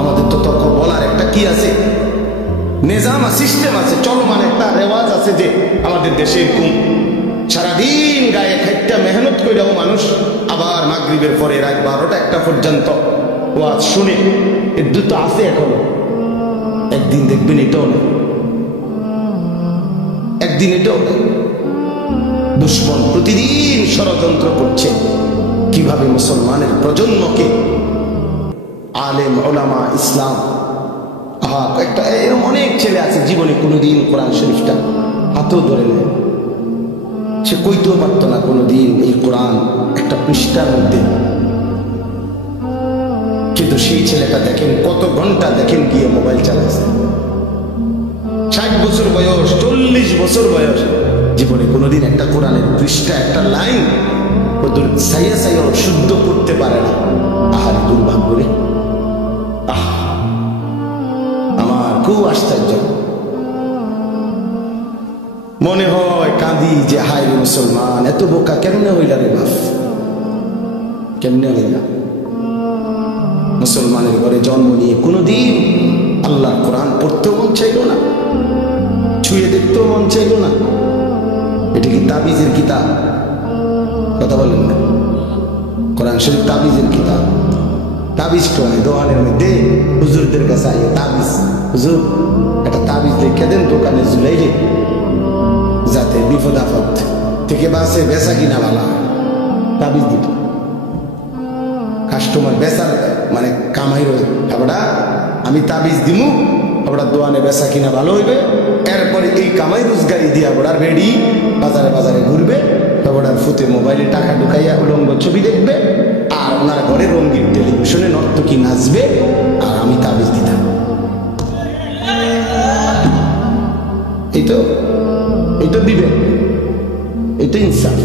আমাদের তো তর্ক বলার একটা কি আছে, নিজাম সিস্টেম আছে, চলমান একটা রেওয়াজ আছে যে আমাদের দেশে এরকম সারাদিন গায়ে খাইটা মেহনত করেও মানুষ আবার মাগরিবের পরে রাত 12টা-1টা পর্যন্ত ওয়াজ শুনে, এর দুটো আছে এখনো। একদিন দেখবেন এটাও নেই, একদিন এটাও নেই। দুশ্মন প্রতিদিন ষড়যন্ত্র করছে কিভাবে মুসলমানের প্রজন্মকে, আলেম ওলামা ইসলাম, একটা এরকম অনেক ছেলে আছে জীবনে কোনোদিন কোরআন শরীফটা হাতেও ধরে নেয়, সে কইতেও পারত না কোনোদিন এই কোরআন একটা পৃষ্ঠার মধ্যে, কিন্তু সেই ছেলেটা দেখেন কত ঘন্টা দেখেন গিয়ে মোবাইল চালাচ্ছে, 60 বছর বয়স, 40 বছর বয়স, জীবনে কোনোদিন একটা কোরআনের পৃষ্ঠা, একটা লাইন ওদের সাইয়া সাইয়া শুদ্ধ করতে পারে না। আহারে দুর্ভাগ্য রে, আমার খুব আশ্চর্য মনে হয়, কাঁদি যে হায় মুসলমান এত বোকা কেমনে হইলা রে বাপ, কেমনে হইলা? মুসলমানের ঘরে জন্ম নিয়ে কোনোদিন আল্লাহর কোরআন পড়তেও মন চাইল না, ছুঁয়ে দেখতেও মন চাইল না। এটা কি তাবিজের কিতাব? কথা বলেন না, কোরআন শরীফ তাবিজের কিতাব। তাবিজ করে দোকানের মধ্যে হুজুরদের কাছে আইয়ে তাবিজ, হুজুর একটা তাবিজ লিখে দেন দোকানে ঝুলাইলে, যাতে বিপদ আপদ থেকে বাঁচে, বেচা কিনা ভালো। তাবিজ দিত কাস্টমার বেচার মানে কামাই রয়েছে, আমরা আমি তাবিজ দিমু, আমরা দোয়ানে বেচা কিনা ভালো হইবে, এরপরে এই কামাই রোজগারি দিয়ে আমরা রেডি বাজারে বাজারে ঘুরবে, ওনার ফুতে মোবাইলে টাকা ঢুকাইয়া উলঙ্গ ছবি দেখবে, আর ওনার ঘরে রঙিন টেলিভিশনে নর্তকী নাচবে, আর আমি তাবিজ দিতাম। এই তো দিবেন, এটা ইনসাফ।